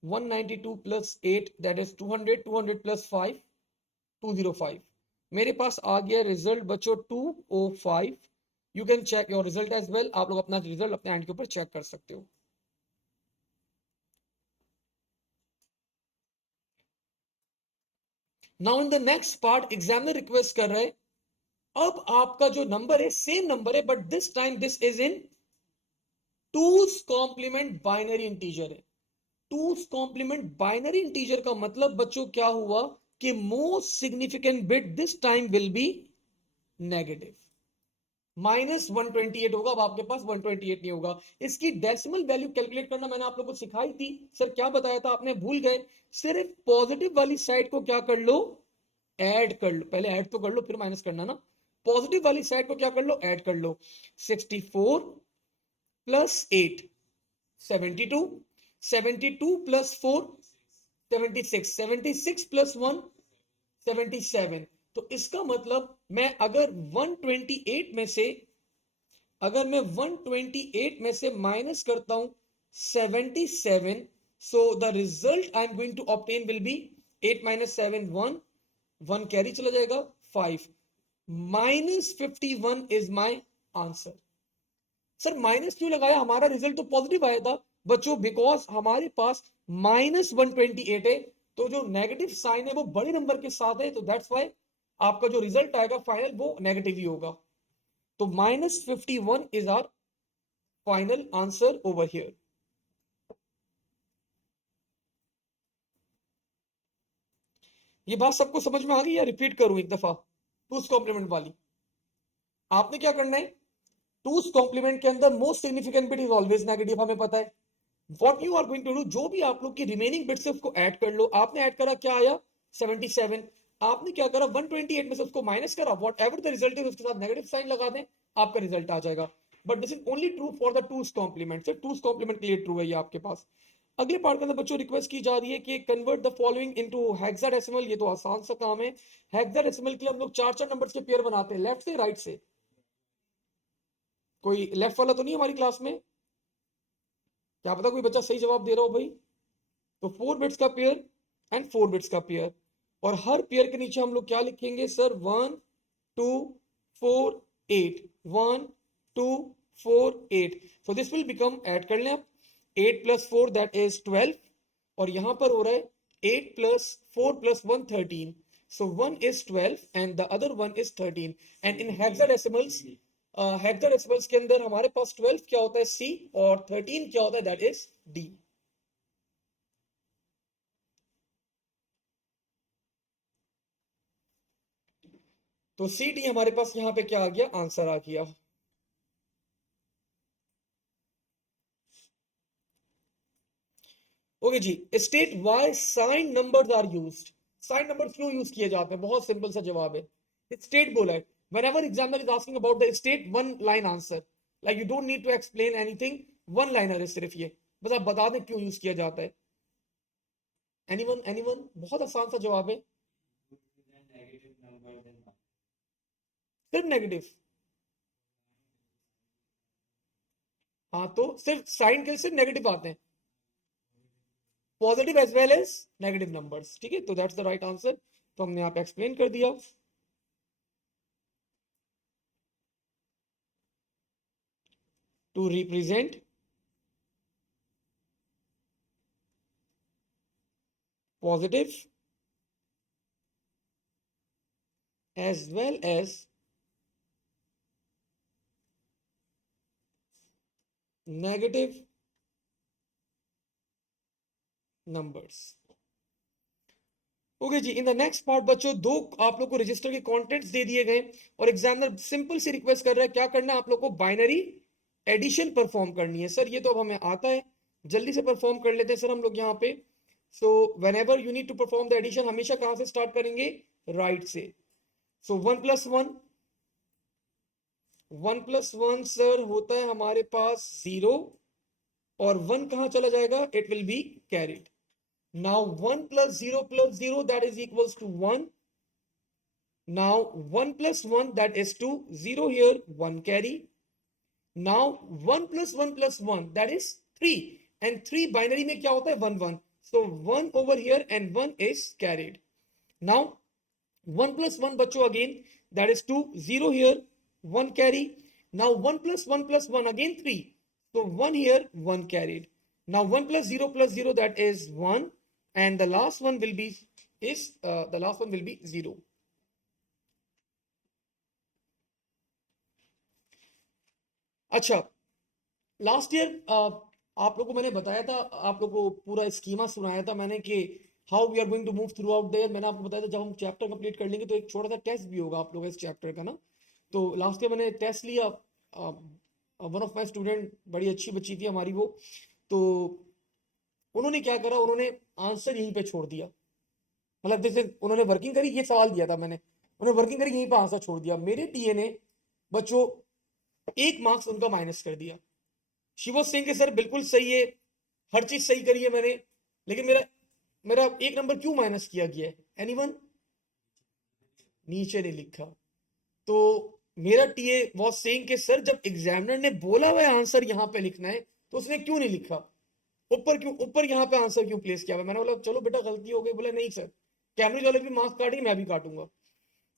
192 plus 8, that is 200. 200 plus 5, 205। मेरे पास आ गया रिजल्ट बच्चों 205। You can check your result as well. आप लोग अपना रिजल्ट अपने हैंड के ऊपर चेक कर सकते हो। Now in the next part examiner request कर रहे हैं, अब आपका जो नंबर है सेम नंबर है, but this time this is in 2's complement binary integer है। 2's कॉम्प्लीमेंट बाइनरी इंटीजर का मतलब बच्चों क्या हुआ कि most significant bit this time will be negative. -128 होगा, अब आपके पास 128 नहीं होगा। इसकी डेसिमल वैल्यू कैलकुलेट करना मैंने आप लोगों को सिखाई थी। सर क्या बताया था आपने, भूल गए? सिर्फ पॉजिटिव वाली साइड को क्या कर लो, ऐड कर लो। पहले ऐड तो कर लो फिर माइनस करना ना। पॉजिटिव वाली साइड को क्या कर लो, ऐड कर लो। 64 प्लस 8 72, 72 प्लस 4 76, 76 प्लस 1 77। तो इसका मतलब मैं अगर 128 में से, अगर मैं 128 में से माइनस करता हूं 77, so the result I am going to obtain will be 8 minus 7 1, 1 carry चला जाएगा 5, -51 is my answer. Sir minus क्यों लगाया, हमारा रिजल्ट तो पॉजिटिव आया था बच्चों, बिकॉज हमारे पास -128 है, तो जो नेगेटिव साइन है वो बड़े नंबर के साथ है, तो दैट्स वाई आपका जो रिजल्ट आएगा फाइनल वो नेगेटिव ही होगा। तो -51 is our final answer over here. ये बात सबको समझ में आ गई या रिपीट करूं एक दफा? टूस कॉम्प्लीमेंट वाली आपने क्या करना है, टूस कॉम्प्लीमेंट के अंदर most significant bit is always negative, हमें पता है। What you are going to do, जो भी आप लोग की रिमेनिंग बिट्स है उसको ऐड कर लो। आपने ऐड करा, क्या आया 77। आपने क्या करा 128 में से उसको माइनस करा, वॉट एवर द रिजल्ट है उसके साथ नेगेटिव साइन लगा दें, आपका रिजल्ट आ जाएगा। But this is only true for the two's complement. Sir two's complement के लिए ट्रू है ये आपके पास। अगले पार्ट के अंदर बच्चों रिक्वेस्ट की जा रही है कि convert the following into hexadecimal. ये तो आसान सा काम है। हेक्साडेसिमल के लिए हम लोग चार चार नंबर्स के पेयर बनाते हैं, लेफ्ट से राइट से। कोई लेफ्ट वाला तो नहीं हमारी क्लास में? क्या पता कोई बच्चा सही जवाब दे रहा हो भाई। तो 4 बिट्स का पेयर एंड 4 बिट्स का पेयर, और हर पेयर के नीचे हम लोग क्या लिखेंगे sir, 1 2 4 8, 1 2 4 8। So this will become, add कर लें आप, 8 प्लस 4 दैट इज 12, और यहां पर हो रहा है 8 plus 4 plus 1 13। So 1 is 12 and the other one is 13, and in hexadecimals, हेक्साडेसिमल्स के अंदर हमारे पास 12 क्या होता है C, और 13 क्या होता है, दैट इज D। तो सी डी हमारे पास यहाँ पे क्या आ गया, आंसर आ गया। ओके जी, state why sign numbers are used. Sign numbers क्यों यूज किए जाते हैं, बहुत सिंपल सा जवाब है। स्टेट बोला है, whenever examiner is asking about the state, one line answer, like you don't need to explain anything, one liner है सिर्फ ये, बस आप बता दें क्यों यूज किया जाता है। एनीवन, बहुत आसान सा जवाब है, सिर्फ नेगेटिव। हाँ तो सिर्फ साइन के सिर्फ नेगेटिव आते हैं, positive as well as negative numbers, ठीक है, तो दैट्स द राइट आंसर। तो हमने यहाँ पे एक्सप्लेन कर दिया। To represent positive as well as negative numbers। Okay जी, इन द नेक्स्ट पार्ट बच्चों, दो आप लोग को रजिस्टर के कंटेंट्स दे दिए गए, और एग्जामिनर सिंपल सी रिक्वेस्ट कर रहा है, क्या करना है आप लोग को, बाइनरी एडिशन परफॉर्म करनी है। सर ये तो अब हमें आता है, जल्दी से परफॉर्म कर लेते हैं सर हम लोग यहाँ पे। So whenever you need to perform the addition, हमेशा कहां से स्टार्ट करेंगे, राइट से। सो 1 प्लस 1 सर होता है हमारे पास 0, और 1 कहां चला जाएगा, it will be carried. Now 1 plus 0 that is equals to 1. Now 1 plus 1 that is 2, 0 here, 1 carry. Now 1 plus 1 that is 3, and 3 binary में क्या होता है, 1 1, so 1 over here and 1 is carried. Now 1 plus 1 बच्चों again that is 2, 0 here, 1 carry. Now 1 plus 1 again 3, so 1 here, 1 carried. Now 1 plus 0 that is 1, and the last one will be the last one will be 0. अच्छा, last year आप लोगों को मैंने बताया था, आप लोगों को पूरा स्कीमा सुनाया था मैंने कि how we are going to move throughout there. मैंने आपको बताया था जब हम चैप्टर कंप्लीट कर लेंगे तो एक छोटा सा टेस्ट भी होगा आप लोगों का इस चैप्टर का ना। तो लास्ट ईयर मैंने टेस्ट लिया, वन ऑफ माई स्टूडेंट, बड़ी अच्छी बच्ची थी हमारी वो, तो उन्होंने क्या करा, उन्होंने आंसर यहीं पे छोड़ दिया। मतलब जैसे उन्होंने वर्किंग करी, ये सवाल दिया था मैंने, उन्होंने वर्किंग करी, यहीं पे आंसर छोड़ दिया। मेरे टीए ने बच्चों 1 मार्क्स उनका माइनस कर दिया। शी वॉज सेइंग कि सर बिल्कुल सही है, हर चीज सही करी है मैंने, लेकिन मेरा मेरा 1 नंबर क्यों माइनस किया गया है? एनीवन? नीचे नहीं लिखा। तो मेरा टीए वॉज सेइंग कि सर जब एग्जामिनर ने बोला हुआ आंसर यहाँ पे लिखना है तो उसने क्यों नहीं लिखा, ऊपर क्यों, ऊपर यहाँ पे आंसर क्यों प्लेस किया हुआ? मैंने बोला चलो बेटा गलती हो गई। बोला नहीं सर, कैम्ब्रिज वाले भी मार्क्स काटेंगे, मैं भी काटूंगा।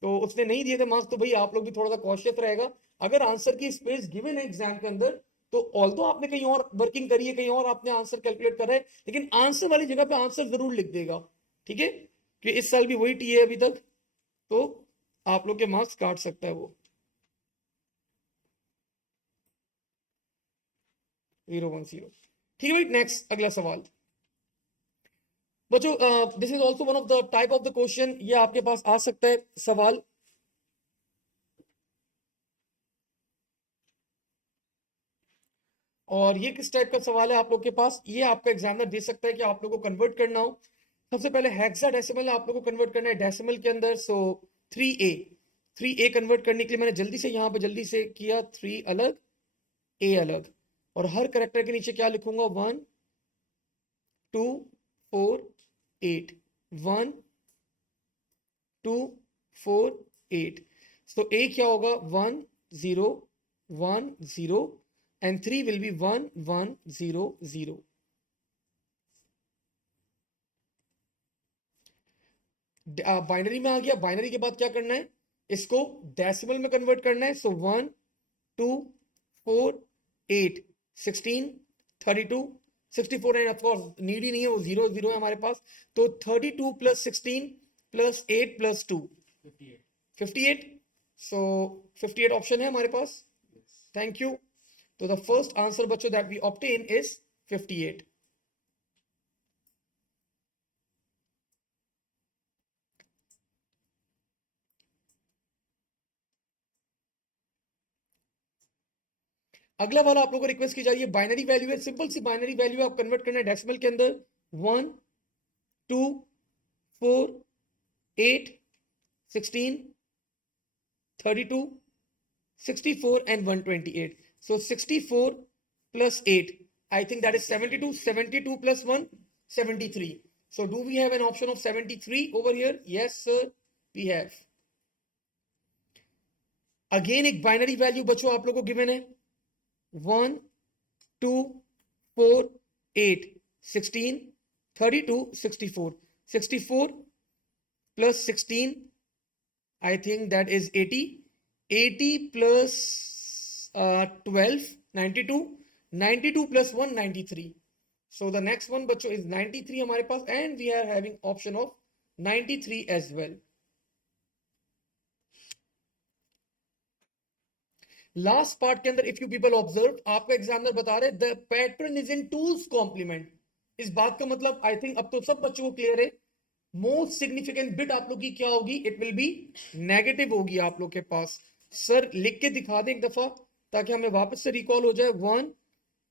तो उसने नहीं दिए थे मार्क्स। तो भाई आप लोग भी थोड़ा सा कॉशियस रहेगा, अगर आंसर की स्पेस गिवन है एग्जाम के अंदर, तो ऑल्दो आपने कहीं और वर्किंग करी है, कहीं और आपने आंसर कैलकुलेट करा है, लेकिन आंसर वाली जगह पे आंसर जरूर लिख देगा, ठीक है? कि इस साल भी वही टी है अभी तक, तो आप लोग के मार्क्स काट सकता है वो। 010। ठीक है भाई, नेक्स्ट अगला सवाल बच्चों, this is also one of the type of the question, ये आपके पास आ सकता है सवाल। और ये किस टाइप का सवाल है आप लोग के पास, ये आपका एग्जामिनर दे सकता है कि आप लोग को कन्वर्ट करना हो। सबसे पहले हेक्साडेसिमल आप लोग को कन्वर्ट करना है डेसिमल के अंदर। सो 3a, 3a कन्वर्ट करने के लिए मैंने जल्दी से यहाँ पे जल्दी से किया, 3 अलग a अलग, और हर करेक्टर के नीचे क्या लिखूंगा, 1 2 4 8, 1 2 4 8। सो a क्या होगा, 1 0 1 0, and 3 will be 1 1 0 0। बाइनरी में आ गया। बाइनरी के बाद क्या करना है, इसको डेसिमल में कन्वर्ट करना है। सो 1 2 4 8 16 32 64, एंड ऑफ कोर्स नीड ही नहीं है, वो 0 0 है हमारे पास। तो 32 plus 16 plus 8 plus 2 58। So 58 option है हमारे पास। Thank you. तो द फर्स्ट आंसर बच्चों दैट वी ऑब्टेन इज 58। अगला वाला आप लोगों को रिक्वेस्ट की जा रही है, बाइनरी वैल्यू है, सिंपल सी बाइनरी वैल्यू है, आप कन्वर्ट करना है डेसिमल के अंदर। 1 2 4 8 16 32 64 and 128। So 64 plus 8, I think that is 72. 72 plus 1, 73. So do we have an option of 73 over here? Yes sir, we have। Again एक बाइनरी वैल्यू बच्चों आप लोगों को गिवन है, 1 2 4 8 16 32 64। 64 plus 16, I think that is 80। 80 plus 12 92। 92 plus 1 93। So the next one बच्चों is 93 हमारे पास, and we are having option of 93 as well। Last part के अंदर इफ यू पीपल ऑब्जर्व, आपका एग्जामिनर बता रहे the pattern is in two's complement. इस बात का मतलब आई थिंक अब तो सब बच्चों को क्लियर है। मोस्ट सिग्निफिकेंट बिट आप लोग की क्या होगी, इट विल बी नेगेटिव होगी आप लोग के पास। सर लिख के दिखा दें एक दफा ताकि हमें वापस से रिकॉल हो जाए। 1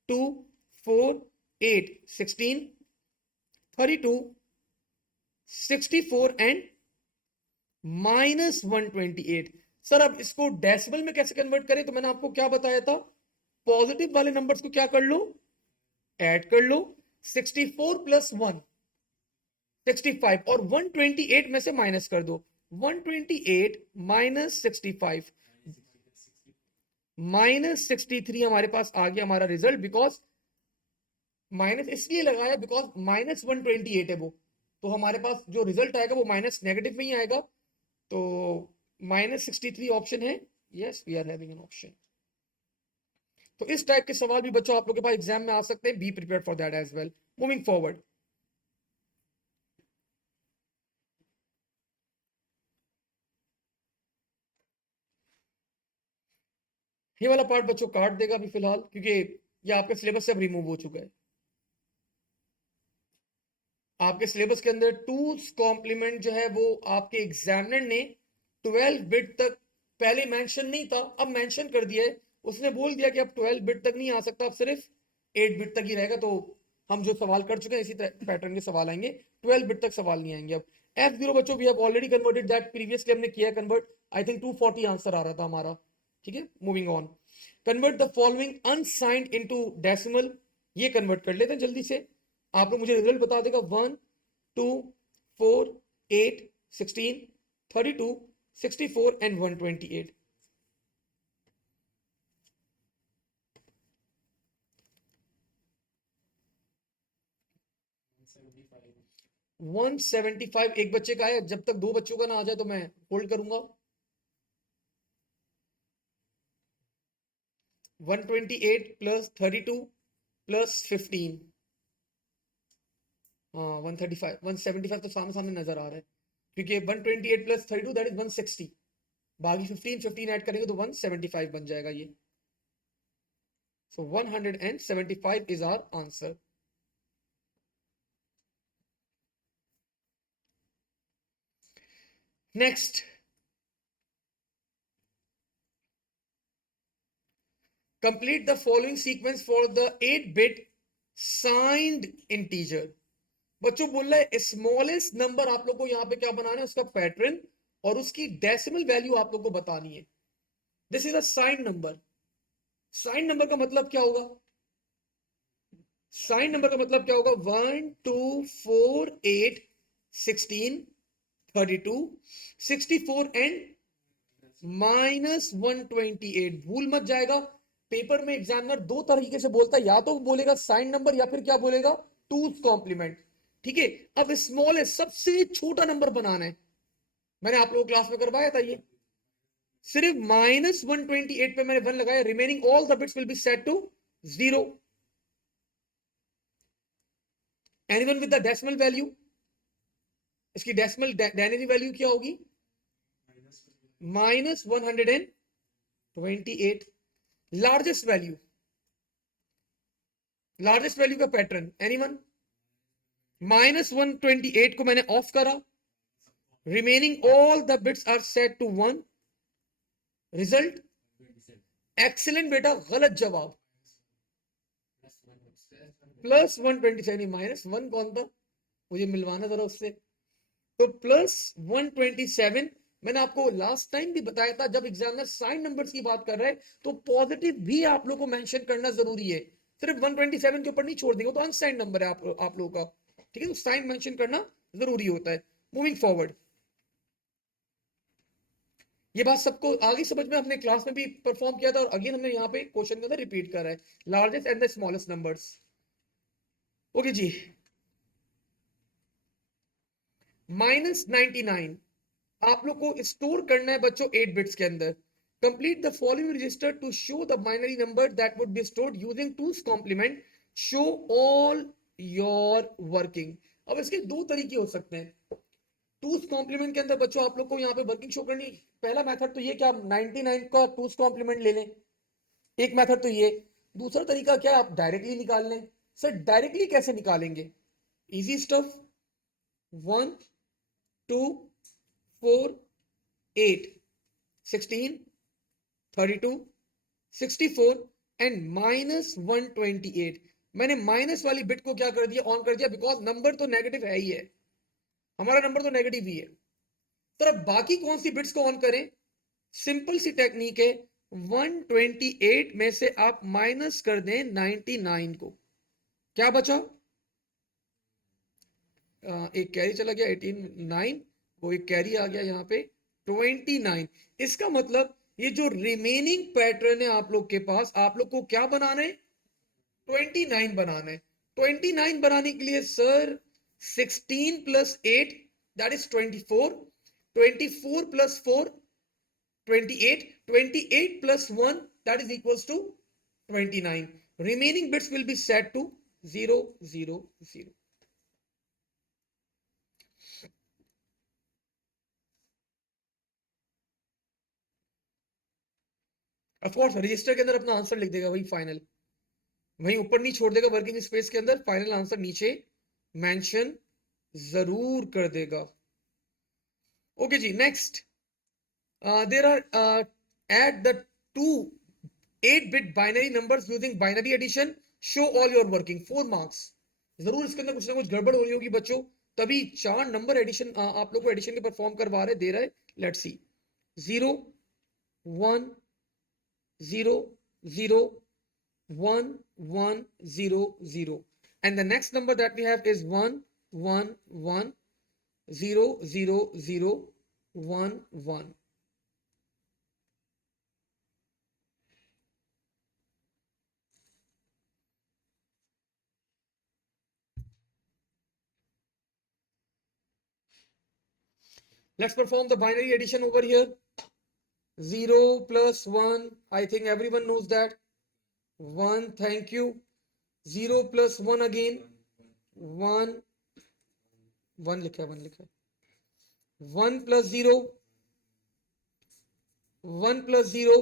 2 4 8 16 32 64 एंड -128। सर अब इसको डेसिमल में कैसे कन्वर्ट करें? तो मैंने आपको क्या बताया था, पॉजिटिव वाले नंबर्स को क्या कर लो, ऐड कर लो। 64 प्लस 1 65, और 128 में से माइनस कर दो। 128 माइनस 65 -63 हमारे पास आ गया हमारा रिजल्ट। बिकॉज माइनस इसलिए लगाया बिकॉज -128 है वो, तो हमारे पास जो रिजल्ट आएगा वो माइनस नेगेटिव में ही आएगा। तो -63 ऑप्शन है। Yes we are having an option. तो इस टाइप के सवाल भी बच्चों आप लोग के पास एग्जाम में आ सकते हैं, be prepared for that as well. Moving forward, ये वाला पार्ट बच्चों काट देगा अभी फिलहाल, क्योंकि ये आपके सिलेबस से अब रिमूव हो चुका है। आपके सिलेबस के अंदर टूज कॉम्प्लीमेंट जो है वो आपके एग्जामिनर ने 12 बिट तक पहले मेंशन नहीं था, अब मेंशन कर दिया है। उसने बोल दिया कि अब 12 बिट तक नहीं आ सकता, अब सिर्फ 8 बिट तक ही रहेगा। तो हम जो सवाल कर चुके हैं इसी पैटर्न के सवाल आएंगे, 12 बिट तक सवाल नहीं आएंगे। अब F0 बच्चों, we have already converted that, previously हमने किया कन्वर्ट। आई थिंक 240 आंसर आ रहा था हमारा। ठीक है, moving on. Convert the following unsigned into decimal, ये कन्वर्ट कर लेते हैं जल्दी से। आप लोग मुझे रिजल्ट बता देगा। 1 2 4 8 16 32 64 and 128। 175 एक बच्चे का है। जब तक दो बच्चों का ना आ जाए तो मैं होल्ड करूंगा। 128 प्लस 32 प्लस 15, हाँ 135 175 तो सामने सामने नजर आ रहा है, क्योंकि 128 प्लस 32 दैट इज 160, बाकी 15 ऐड करेंगे तो 175 बन जाएगा ये। So 175 is our answer. Next, complete the following sequence for the 8-bit signed integer। बच्चों बोल रहा है स्मॉलेस्ट नंबर आप लोग को यहाँ पे क्या बनाना है, उसका पैटर्न और उसकी डेसिमल वैल्यू आप लोग को बतानी है। This is a signed number. Signed number का मतलब क्या होगा? साइंड नंबर का मतलब क्या होगा? 1 2 4 8 16 32 64 एंड -128। भूल मत जाएगा, पेपर में एग्जामिनर दो तरीके से बोलता है, या तो बोलेगा साइन नंबर या फिर क्या बोलेगा, टूज कॉम्प्लीमेंट। ठीक है, अब स्मॉल है, सबसे छोटा नंबर बनाना है। मैंने आप लोगों को क्लास में करवाया था ये। सिर्फ -128 पे मैंने 1 लगाया, remaining all the bits will be set to 0। Anyone with the decimal value, इसकी डेसिमल डायनेरी वैल्यू क्या होगी? -128। लार्जेस्ट वैल्यू, लार्जेस्ट वैल्यू का पैटर्न एनीवन? -128 को मैंने ऑफ करा, remaining all the bits are set to 1। Result excellent बेटा, गलत जवाब। +127, -1 कौन था, मुझे मिलवाना जरा उससे। तो +127। मैंने आपको लास्ट टाइम भी बताया था, जब एग्जामिनर साइन नंबर्स की बात कर रहे हैं तो पॉजिटिव भी आप लोग को मेंशन करना जरूरी है। सिर्फ 127 के ऊपर नहीं छोड़ देंगे, तो अनसाइन नंबर है आप लोगों का। ठीक है, तो साइन मेंशन करना जरूरी होता है। मूविंग फॉरवर्ड, ये बात सबको आगे समझ में, हमने क्लास में भी परफॉर्म किया था और अगेन हमने यहाँ पे क्वेश्चन के अंदर रिपीट करा है। Largest and the smallest numbers. Okay जी, -99 आप लोग को स्टोर करना है बच्चों 8 बिट्स के अंदर। Complete the following register to show the binary number that would be stored using two's complement, show all your working. अब इसके दो तरीके हो सकते हैं। टूज कॉम्प्लीमेंट के अंदर बच्चों आप लोग को यहाँ पे वर्किंग शो करनी। पहला मेथड तो ये कि आप 99 का टूज कॉम्प्लीमेंट ले लें, एक मेथड तो ये। दूसरा तरीका क्या है, आप डायरेक्टली निकाल लें। सर डायरेक्टली कैसे निकालेंगे? Easy stuff. 1 2 4 8 16 32 64 एंड -128। मैंने माइनस वाली बिट को क्या कर दिया, ऑन कर दिया, बिकॉज नंबर तो नेगेटिव है ही है, हमारा नंबर तो नेगेटिव ही है। सर अब बाकी कौन सी बिट्स को ऑन करें? सिंपल सी टेक्निक है, 128 में से आप माइनस कर दें 99 को, क्या बचा? एक कैरी चला गया, 9, वो एक कैरी आ गया यहाँ पे 29। इसका मतलब ये जो रिमेनिंग पैटर्न है आप लोग के पास, आप लोग को क्या बनाना है? 29 बनाना है। 29 बनाने के लिए sir 16 + 8 that is 24, 24 + 4 28, 28 + 1 that is equals to 29। remaining bits will be set to 0 0 0। Of course register के अंदर अपना आंसर लिख देगा वही फाइनल, वहीं ऊपर नहीं छोड़ देगा, वर्किंग स्पेस के अंदर फाइनल आंसर नीचे मेंशन जरूर कर देगा। ओके जी, next There are add the two 8-bit binary numbers using binary addition. Show all your working. 4 marks. जरूर इसके अंदर कुछ ना कुछ गड़बड़ हो रही होगी बच्चों, तभी 4 नंबर एडिशन आप लोग को एडिशन के परफॉर्म करवा रहे दे रहे. Let's see. 0 1 0 0 1 1 0 0, and the next number that we have is 1 1 1 0 0 0 1 1. Let's perform the binary addition over here. 0 plus 1, I think everyone knows that. 1, thank you. 0 plus 1 again. 1, 1 लिखा है, 1 लिखा है. 1 plus 0, 1 plus 0,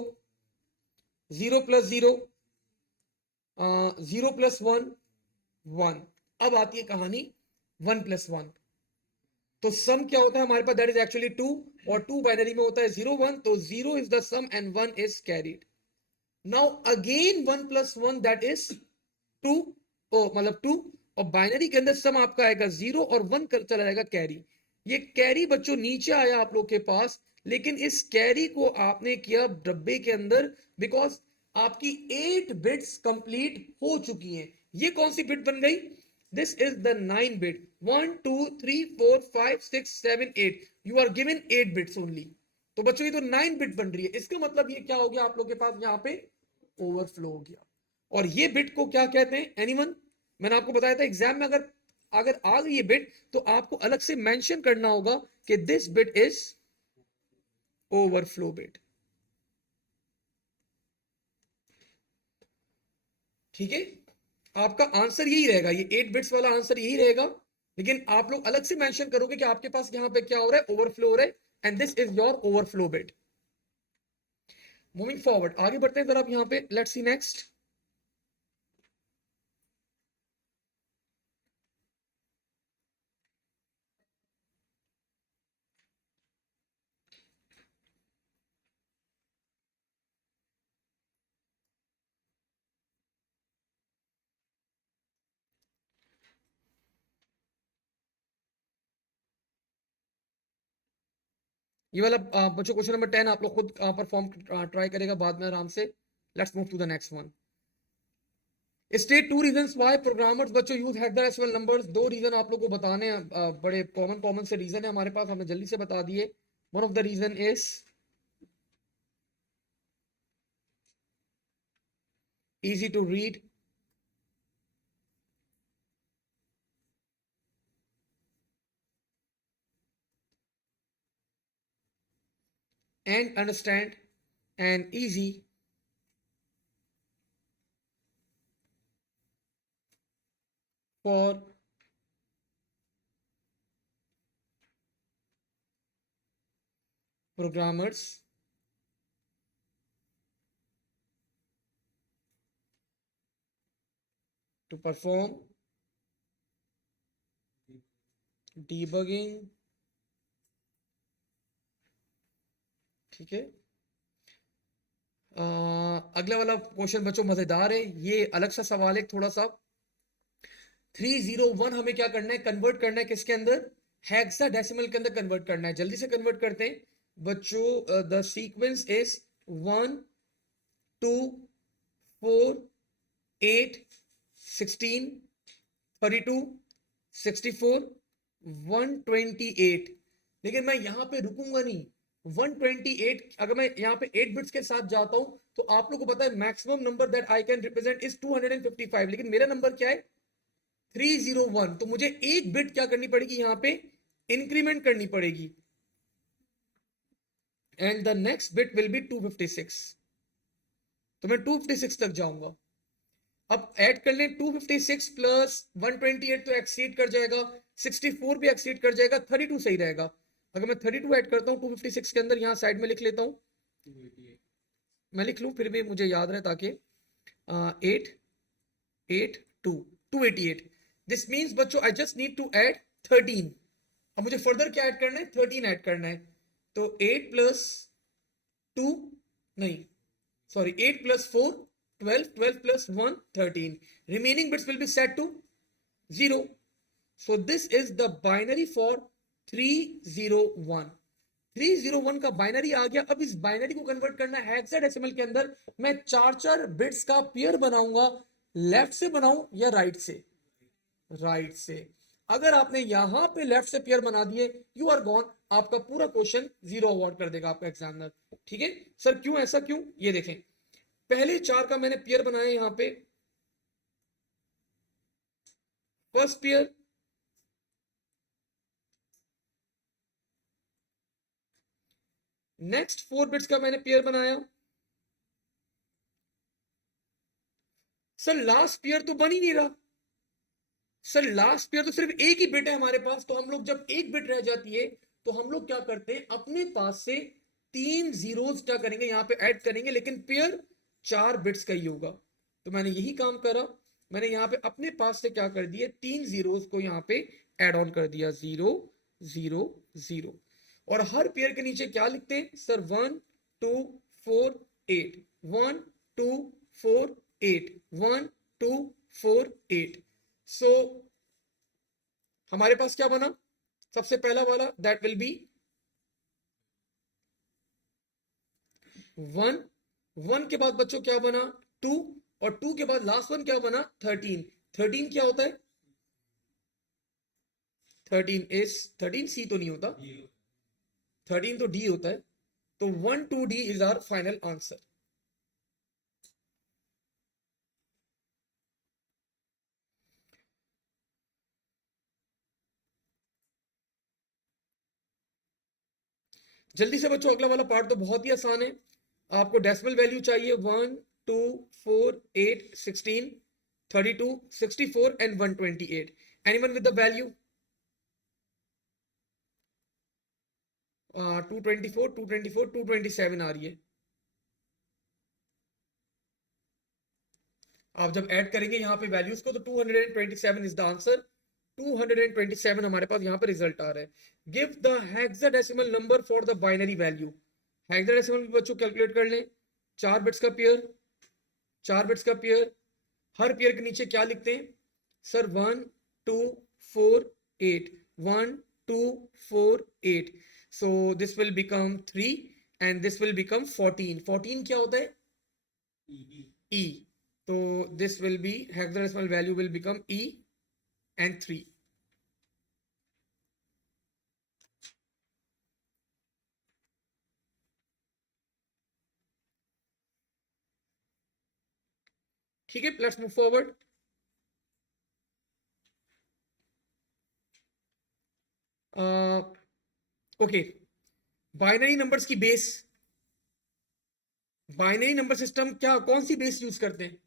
0 plus 0, 0 plus 1, 1. अब आती है कहानी 1 plus 1. तो सम क्या होता है हमारे पास, दैट इज एक्चुअली 2, और 2 बाइनरी में होता है 0 1, तो 0 is the sum and 1 is carried. Now again 1 plus 1 that is 2, मतलब 2, और बाइनरी के अंदर सम आपका आएगा 0 और 1 चला जाएगा कैरी. ये कैरी बच्चों नीचे आया आप लोग के पास, लेकिन इस कैरी को आपने किया डब्बे के अंदर, बिकॉज आपकी 8 बिट्स कंप्लीट हो चुकी हैं. ये कौन सी बिट बन गई? This is the 9 bit. 1 2 3 4 5 6 7 8. You are given 8 bits only. तो बच्चों ये तो 9 बिट बन रही है. इसका मतलब ये क्या हो गया आप लोग के पास, यहाँ पे ओवरफ्लो हो गया. और ये बिट को क्या कहते हैं? एनीवन? मैंने आपको बताया था एग्जाम में अगर अगर आ गई ये बिट तो आपको अलग से मेंशन करना होगा कि this bit is overflow bit. ठीक है, आपका आंसर यही रहेगा, ये 8 बिट्स वाला आंसर यही रहेगा, लेकिन आप लोग अलग से मेंशन करोगे कि आपके पास यहाँ पे क्या हो रहा है, ओवरफ्लो हो रहा है, and this is your overflow bit. Moving forward, आगे बढ़ते हैं जरा आप यहाँ पे. Let's see next. ये वाला बच्चों क्वेश्चन नंबर 10 आप लोग खुद परफॉर्म ट्राई करेगा बाद में आराम से. Let's move to the next one. State 2 reasons why programmers बच्चों यूज हेक्साडेसिमल नंबर्स. 2 रीजन आप लोग को बताने हैं, बड़े कॉमन से रीजन है हमारे पास, हमने जल्दी से बता दिए. One of the reason is easy to read, and understand, and easy for programmers to perform debugging. ठीक है, अगला वाला क्वेश्चन बच्चों मजेदार है, ये अलग सा सवाल है थोड़ा सा. 301 हमें क्या करना है, कन्वर्ट करना है किसके अंदर, हेक्साडेसिमल के अंदर कन्वर्ट करना है. जल्दी से कन्वर्ट करते हैं बच्चों. The sequence is 1 2 4 8 16 32 64 128. लेकिन मैं यहां पे रुकूंगा नहीं. 128 अगर मैं यहाँ पे 8 बिट्स के साथ जाता हूं तो आप लोगों को पता है maximum number that I can represent is 255, लेकिन मेरा नंबर क्या है 301. तो मुझे एक बिट क्या करनी पड़ेगी, यहाँ पे इंक्रीमेंट करनी पड़ेगी, and the next bit will B 256. तो मैं 256 तक जाऊंगा. अब ऐड कर लें 256 प्लस 128 तो एक्सीड कर जाएगा, 64 भी एक्सीड कर जाएगा, 32 सही रहेगा. अगर मैं 32 ऐड करता हूँ 256 के अंदर, यहाँ साइड में लिख लेता हूँ, मैं लिख लूँ फिर भी मुझे याद रहे, ताकि 8 8 2 288. दिस मीन्स बच्चों I just need to add 13. अब मुझे फर्दर क्या ऐड करना है, 13 ऐड करना है. तो 8 प्लस 2, नहीं, sorry, 8 plus 4, 12, 12 plus 1, 13. Remaining bits will be set to 0. So this is the binary for 301. 301 का बाइनरी आ गया. अब इस बाइनरी को कन्वर्ट करना है हेक्साडेसिमल के अंदर. मैं चार बिट्स का पेयर बनाऊंगा. लेफ्ट से बनाऊं या राइट से? राइट से. अगर आपने यहां पे लेफ्ट से पेयर बना दिए, यू आर गॉन. आपका पूरा क्वेश्चन 0 अवॉर्ड कर देगा आपका एग्जामिनर. ठीक है सर, क्यों ऐसा क्यों? ये देखें, पहले 4 का मैंने पेयर बनाया यहां पे. फर्स्ट पेयर, नेक्स्ट 4 बिट्स का मैंने पेयर बनाया. सर लास्ट पेयर तो बन ही नहीं रहा. सर लास्ट पेयर तो सिर्फ एक ही बिट है हमारे पास. तो हम लोग जब एक बिट रह जाती है तो हम लोग क्या करते हैं, अपने पास से 3 जीरोस क्या करेंगे, यहां पे ऐड करेंगे. लेकिन पेयर 4 बिट्स का ही होगा. तो मैंने यही काम करा. मैंने यहां पे अपने पास से क्या कर दिए, 3 जीरोस को यहां पे ऐड ऑन कर दिया. 0 0 0. और हर पेयर के नीचे क्या लिखते हैं सर? 1 2 4 8. 1 2 4 8. 1 2 4 8. सो हमारे पास क्या बना? सबसे पहला वाला दैट विल बी 1. 1 के बाद बच्चों क्या बना? 2. और 2 के बाद लास्ट वन क्या बना? 13. 13 क्या होता है? 13 इज 13 सी तो नहीं होता, 13 तो डी होता है. तो 1 2 D is our final answer. जल्दी से बच्चों, अगला वाला पार्ट तो बहुत ही आसान है. आपको डेसिमल वैल्यू चाहिए. 1 2 4 8 16 32 64 and 128. Anyone with the value? 224 224 227 आ रही है. आप जब ऐड करेंगे यहाँ पे वैल्यूज को तो 227 इज द आंसर. 227 हमारे पास यहाँ पे रिजल्ट आ रहा है. Give the hexadecimal number for the binary value. Hexadecimal बच्चों कैलकुलेट कर लें. 4 बिट्स का पेयर, 4 बिट्स का पेयर. हर पेयर के नीचे क्या लिखते हैं sir? 1 2 4 8. 1 2 4 8. So this will become 3 and this will become 14. 14 क्या होता है? E. So this will be hexadecimal value will become E and 3. ठीक है, let's move forward. Okay, binary numbers की बेस. बाइनरी नंबर सिस्टम क्या, कौन सी बेस यूज करते हैं?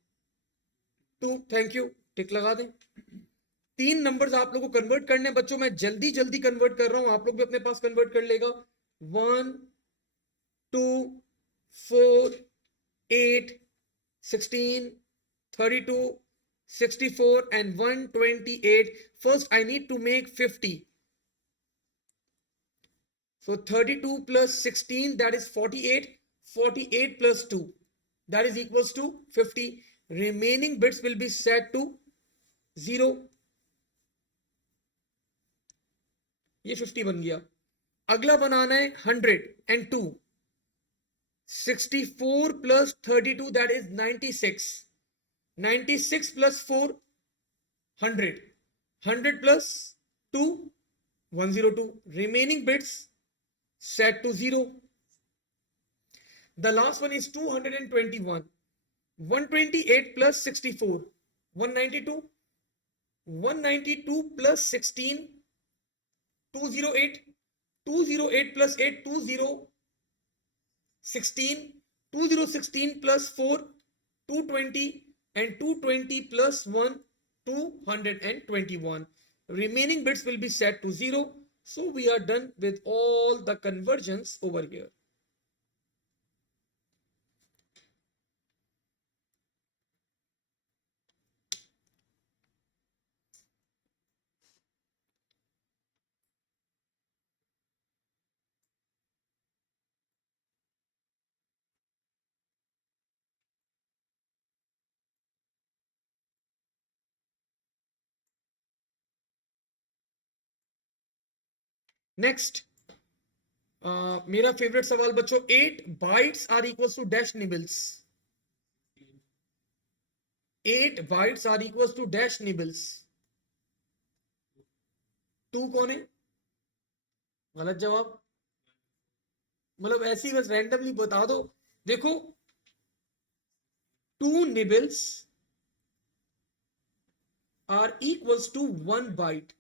2. थैंक यू, टिक लगा दें. 3 नंबर्स आप लोगों को कन्वर्ट करने हैं बच्चों. मैं जल्दी जल्दी कन्वर्ट कर रहा हूं, आप लोग भी अपने पास कन्वर्ट कर लेगा. 1 2 4 8 16 32 64 and 128. First I need to make 50. So 32 plus 16, that is 48. 48 plus 2, that is equals to 50. Remaining bits will be set to 0. ये 50 बन गया. अगला बनाना है 102. 64 plus 32, that is 96. 96 plus 4, 100. 100 plus 2, 102. Remaining bits set to 0. The last one is 221. 128 plus 64, 192. 192 plus 16, 208. 208 plus 8, 2016. 2016 plus 4, 220. And 220 plus 1, 221. Remaining bits will be set to 0. So we are done with all the conversions over here. Next मेरा favourite सवाल बच्चों, 8 bytes are equal to dash nibbles. 8 bytes are equal to dash nibbles. 2 कौन है? गलत जवाब। मतलब ऐसे ही बस रैंडमली बता दो। देखो 2 nibbles are equals to 1 byte.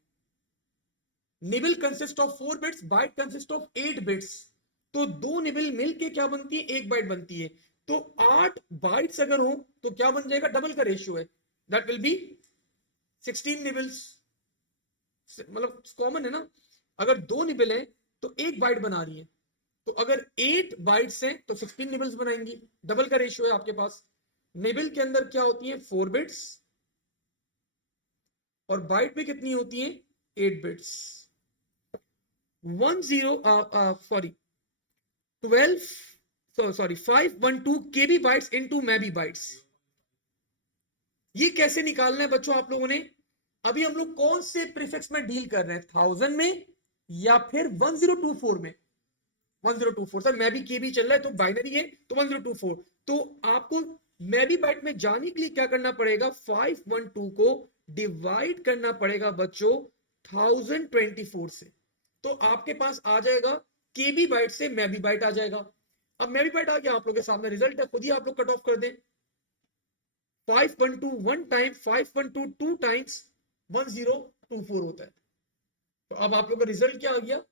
Nibble consist of 4 bits, byte consist of 8 bits. तो 2 निबल मिलके क्या बनती है? 1 बाइट बनती है। तो 8 बाइट्स अगर हो तो क्या बन जाएगा? डबल का रेशियो है, दैट विल बी 16 निबल्स। मतलब कॉमन है ना, अगर 2 निबल है तो 1 बाइट बना रही है। तो अगर 8 बाइट्स हैं तो 16 निबल्स बनाएंगी, डबल का रेशियो है आपके पास। निबल के अंदर क्या होती है? 4 बिट्स, और बाइट में कितनी होती है? 8 bits. 512 KB bytes into maybe bytes. ये कैसे निकालना है बच्चों आप लोगों ने? अभी हम लोग कौन से प्रीफिक्स में डील कर रहे हैं, 1000 में या फिर 1024 में? 1024 सर, मैं भी केबी चल रहा है तो बाइनरी है तो 1024। तो आपको मैं भी बाइट में जाने के लिए क्या करना पड़ेगा? 512 को डिवाइड करना पड़ेगा बच्चों 1024 से। तो आपके पास आ जाएगा केबी बाइट से मैं भी बाइट आ जाएगा। अब मैं भी बाइट आ गया, आप लोगों के सामने रिजल्ट है, खुद ही आप लोग कट ऑफ कर दें। 512 1 टाइम, 512 2 टाइम्स 1024 होता है। तो अब आप लोग का रिजल्ट क्या आ गया?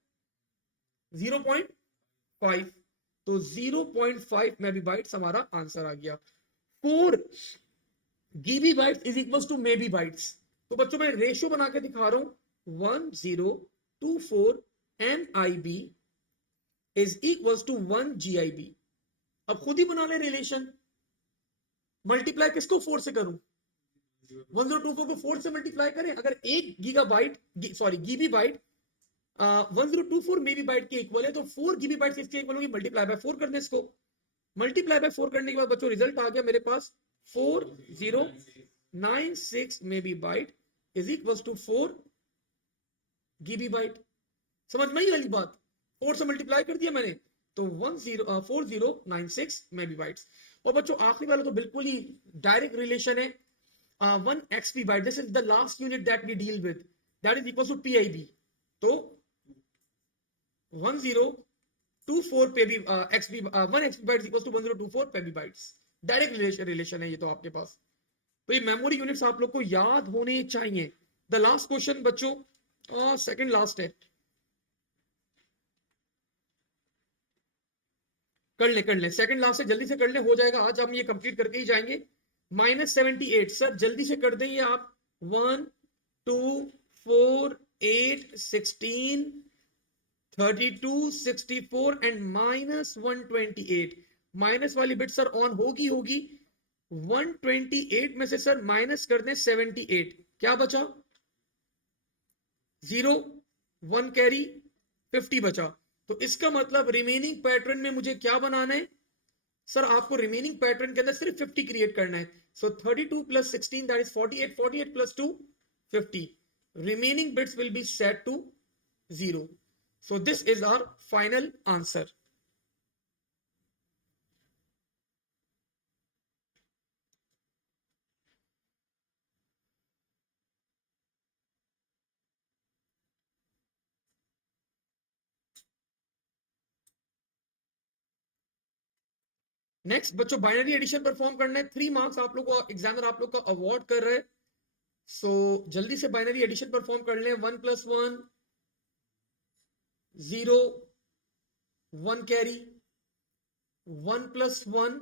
0.5। तो 0.5 मेगाबाइट्स हमारा आंसर आ गया। 4 gibi bytes is equal to mebi bytes. तो बच्चों मैं रेशियो बना के दिखा रहा हूं, 1024 MIB is equal to 1 GIB। अब खुद ही बना ले रिलेशन। मल्टीप्लाई किसको 4 से करूं? 1024 को 4 से मल्टीप्लाई करें। अगर 1 gigabyte sorry gibi byte 1024 mebi byte के इक्वल है तो 4 गीबी बाइट इसके इक्वल होगी, मल्टीप्लाई बाय 4 करने इसको। मल्टीप्लाई बाय 4 करने के बाद बच्चों रिजल्ट आ गया मेरे पास 4096 mebi byte is equal to 4 gibi byte. समझ में आई वाली बात? 4 से मल्टीप्लाई कर दिया मैंने तो 4096 मेबी बाइट्स। और बच्चों आखिरी वाला तो बिल्कुल ही डायरेक्ट रिलेशन है, 1 XP byte. This is the last unit that we deal with, that is equal to PIB। तो 1024 pebi XP 1 XP bytes equal to 1024 pebi bytes. Direct relation है ये तो आपके पास। तो ये मेमोरी यूनिट्स आप लोग को याद होने चाहिए। द लास्ट क्वेश्चन बच्चों, सेकंड लास्ट है, कर ले सेकंड लास्ट है, जल्दी से कर ले, हो जाएगा आज, हम ये कंप्लीट करके ही जाएंगे। -78 सर जल्दी से कर देंगे आप। 1 2 4 8 16 32 64 एंड -128। माइनस वाली बिट सर ऑन होगी होगी। 128 में से सर माइनस कर दें 78, क्या बचा? 0 1 कैरी 50 बचा। तो इसका मतलब रिमेनिंग पैटर्न में मुझे क्या बनाना है सर? आपको रिमेनिंग पैटर्न के अंदर सिर्फ 50 क्रिएट करना है। So 32 plus 16 that is 48, 48 plus 2 50। Remaining bits will be set to 0। So this is our final answer. Next बच्चों बाइनरी एडिशन परफॉर्म करना है, 3 मार्क्स आप लोग को एग्जामिनर आप लोग का अवार्ड कर रहे हैं। सो जल्दी से बाइनरी एडिशन परफॉर्म कर लें। 1 + 1 0 1 carry, 1 + 1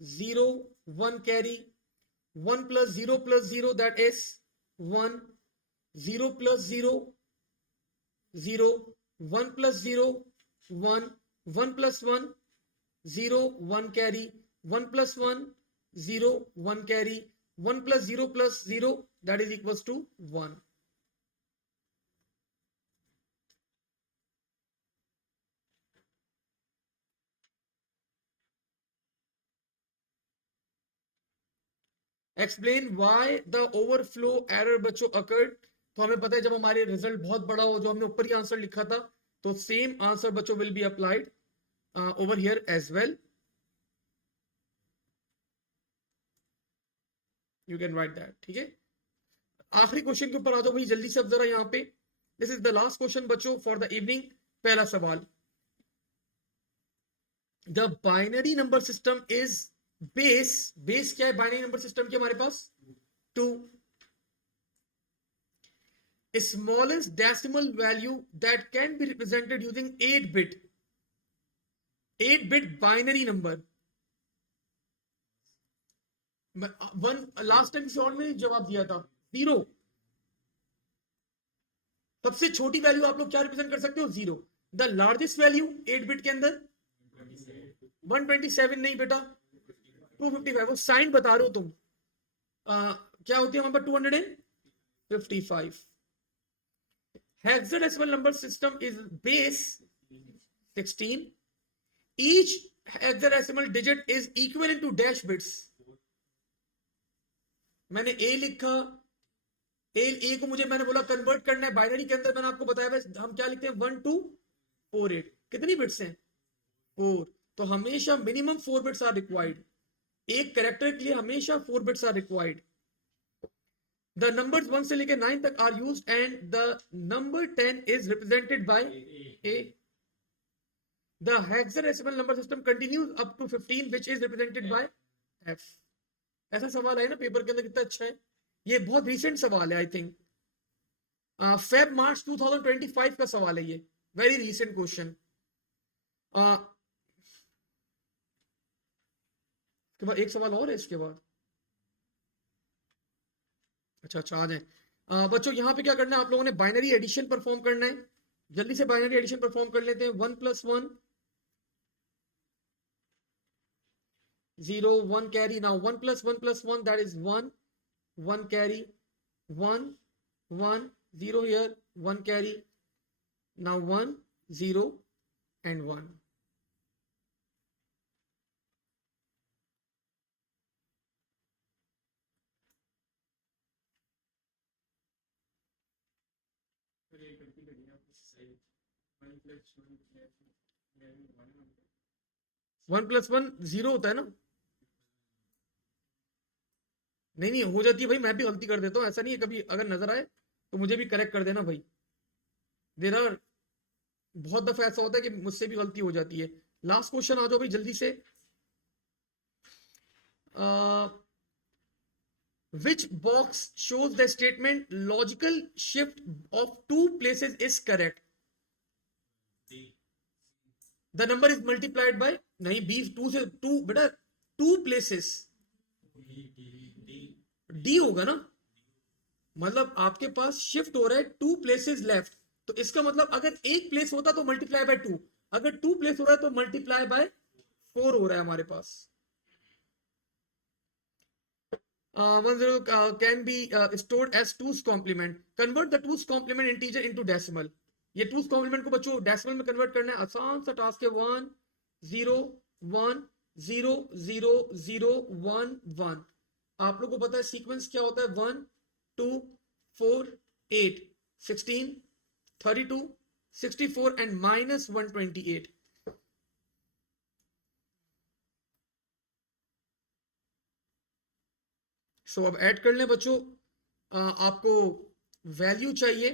0 1 carry, 1 + 0 + 0 that is 1, 0 + 0 0, 1 + 0 1, 1 + 1 0 1 carry, 1 + 1 0 1 carry, 1 + 0 + 0 that is equals to 1. Explain why the overflow error बच्चों occurred. तो हमें पता है जब हमारे रिजल्ट बहुत बड़ा हो, जो हमने ऊपर ही आंसर लिखा था, तो सेम आंसर बच्चों will be applied over here as well. You can write that. ठीक है, आखिरी क्वेश्चन के ऊपर आ जाओ भाई जल्दी से अब जरा यहाँ पे. This is the last question बच्चों फॉर द इवनिंग. पहला सवाल, the binary number system is base क्या है बाइनरी नंबर सिस्टम के हमारे पास? 2. Smallest decimal value that can be represented using 8 bit binary number. One last time किसी और ने जवाब दिया था 0. सबसे छोटी वैल्यू आप लोग क्या रिप्रेजेंट कर सकते हो? 0. द लार्जेस्ट वैल्यू 8 बिट के अंदर 127 नहीं बेटा, 255. वो साइन बता रहे हो तुम. क्या होती है वहां पर? 255. Hexadecimal number system is base 16. Each hexadecimal digit is equivalent to dash bits. मैंने a लिखा, a को मुझे मैंने बोला कन्वर्ट करना है बाइनरी के अंदर. मैंने आपको बताया हम क्या लिखते हैं 1248. कितनी बिट्स हैं? 4. तो हमेशा मिनिमम 4 बिट्स आर रिक्वायर्ड. एक कैरेक्टर के लिए हमेशा 4 bits are required. The numbers 1 से लेके 9 तक are used and the number 10 is represented by A. The hexadecimal number system continues up to 15 which is represented by F. ऐसा सवाल है ना पेपर के अंदर, कितना अच्छा है. ये बहुत रिसेंट सवाल है, आई थिंक फेब मार्च 2025 का सवाल है ये. Very recent question. इसके बाद एक सवाल और है इसके बाद. अच्छा आ जाए बच्चों. यहाँ पे क्या करना है आप लोगों ने? बाइनरी एडिशन परफॉर्म करना है. जल्दी से बाइनरी एडिशन परफॉर्म कर लेते हैं. 1 + 1 0 1 carry. Now 1 + 1 + 1 that is 1 1 carry 1 1 0 here 1 carry. Now 1 0 and 1. One plus one 0 होता है ना? नहीं हो जाती है भाई, मैं भी गलती कर देता हूँ. ऐसा नहीं है, कभी अगर नजर आए तो मुझे भी करेक्ट कर देना भाई. देर आर बहुत दफा ऐसा होता है कि मुझसे भी गलती हो जाती है. लास्ट क्वेश्चन आ जाओ भाई जल्दी से. Which box shows the statement logical shift of 2 places is correct? The number is multiplied by नहीं 2 से 2 बेटा 2 places D होगा ना. मतलब आपके पास शिफ्ट हो रहा है 2 places लेफ्ट. तो इसका मतलब अगर एक प्लेस होता तो मल्टीप्लाई बाय 2, अगर 2 प्लेस हो रहा है तो मल्टीप्लाई बाय 4 हो रहा है हमारे पास. 10 can be stored as 2's complement. Convert the 2's complement integer into decimal. ये 2's complement को बच्चों डेसिमल में कन्वर्ट करना है. आसान सा टास्क है. 1 0 1 0 0 0 1 1. आप लोग को पता है सीक्वेंस क्या होता है? 1 2 4 8 16 32 64 एंड -128. सो अब ऐड कर लें बच्चों. आपको वैल्यू चाहिए,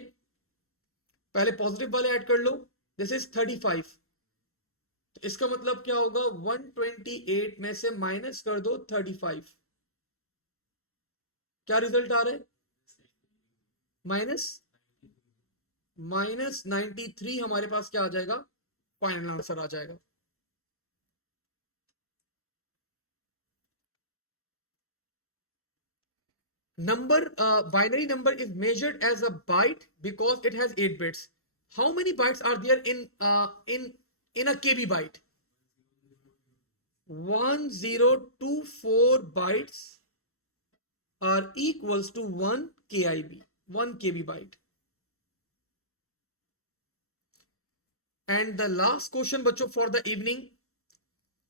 पहले पॉजिटिव वाले ऐड कर लो. This is 35. तो इसका मतलब क्या होगा? 128 में से माइनस कर दो 35. क्या रिजल्ट आ रहा है? -93 हमारे पास क्या आ जाएगा? फाइनल आंसर आ जाएगा. Binary number is measured as a byte because it has 8 bits. How many bytes are there in a KB byte? 1024 bytes are equals to 1 KIB, 1 KB byte. And the last question बच्चों for the evening,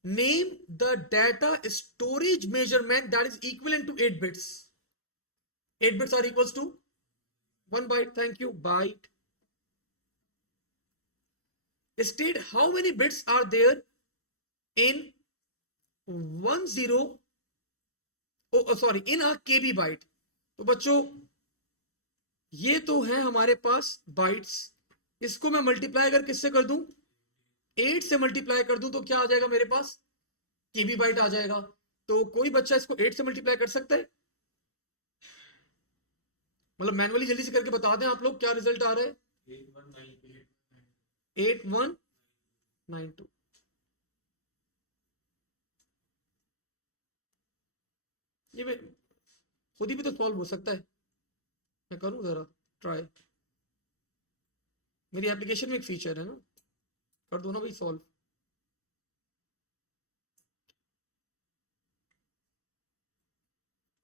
name the data storage measurement that is equivalent to 8 bits. 8 bits are equals to 1 byte, thank you, byte. State how many bits are there in 10 sorry, in a KB byte. तो बच्चों ये तो है हमारे पास bytes, इसको मैं multiply अगर किससे कर दूं, 8 से मल्टीप्लाई कर दूं तो क्या आ जाएगा मेरे पास, केबी बाइट आ जाएगा। तो कोई बच्चा इसको 8 से मल्टीप्लाई कर सकता है, मतलब मैनुअली जल्दी से करके बता दें आप लोग क्या रिजल्ट आ रहा है। 8192। ये मैं खुद ही भी तो सॉल्व हो सकता है, मैं करूं जरा ट्राई, मेरी एप्लीकेशन में एक फीचर है ना, कर दो ना भाई सॉल्व।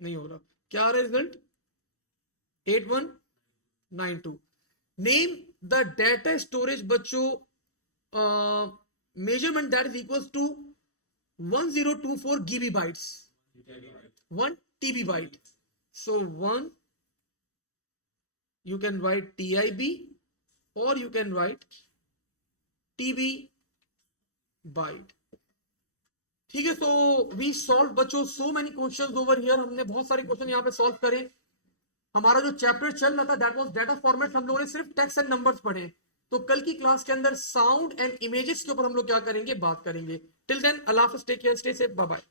नहीं हो रहा, क्या आ रहा है result, 8192। Name the data storage बच्चों measurement that is equals to 1024 GB bytes, 1 TB byte. So 1 you can write TIB or you can write TB byte. ठीक है, so we solved बच्चों so many questions over here, हमने बहुत सारे question यहाँ पे solve करे। हमारा जो चैप्टर चल रहा था दैट वाज डाटा फॉर्मेट, हम लोगों ने सिर्फ टेक्स्ट एंड नंबर्स पढ़े। तो कल की क्लास के अंदर साउंड एंड इमेजेस के ऊपर हम लोग क्या करेंगे, बात करेंगे। टिल देन अल्लाह हाफिज़, take care, stay safe, bye bye.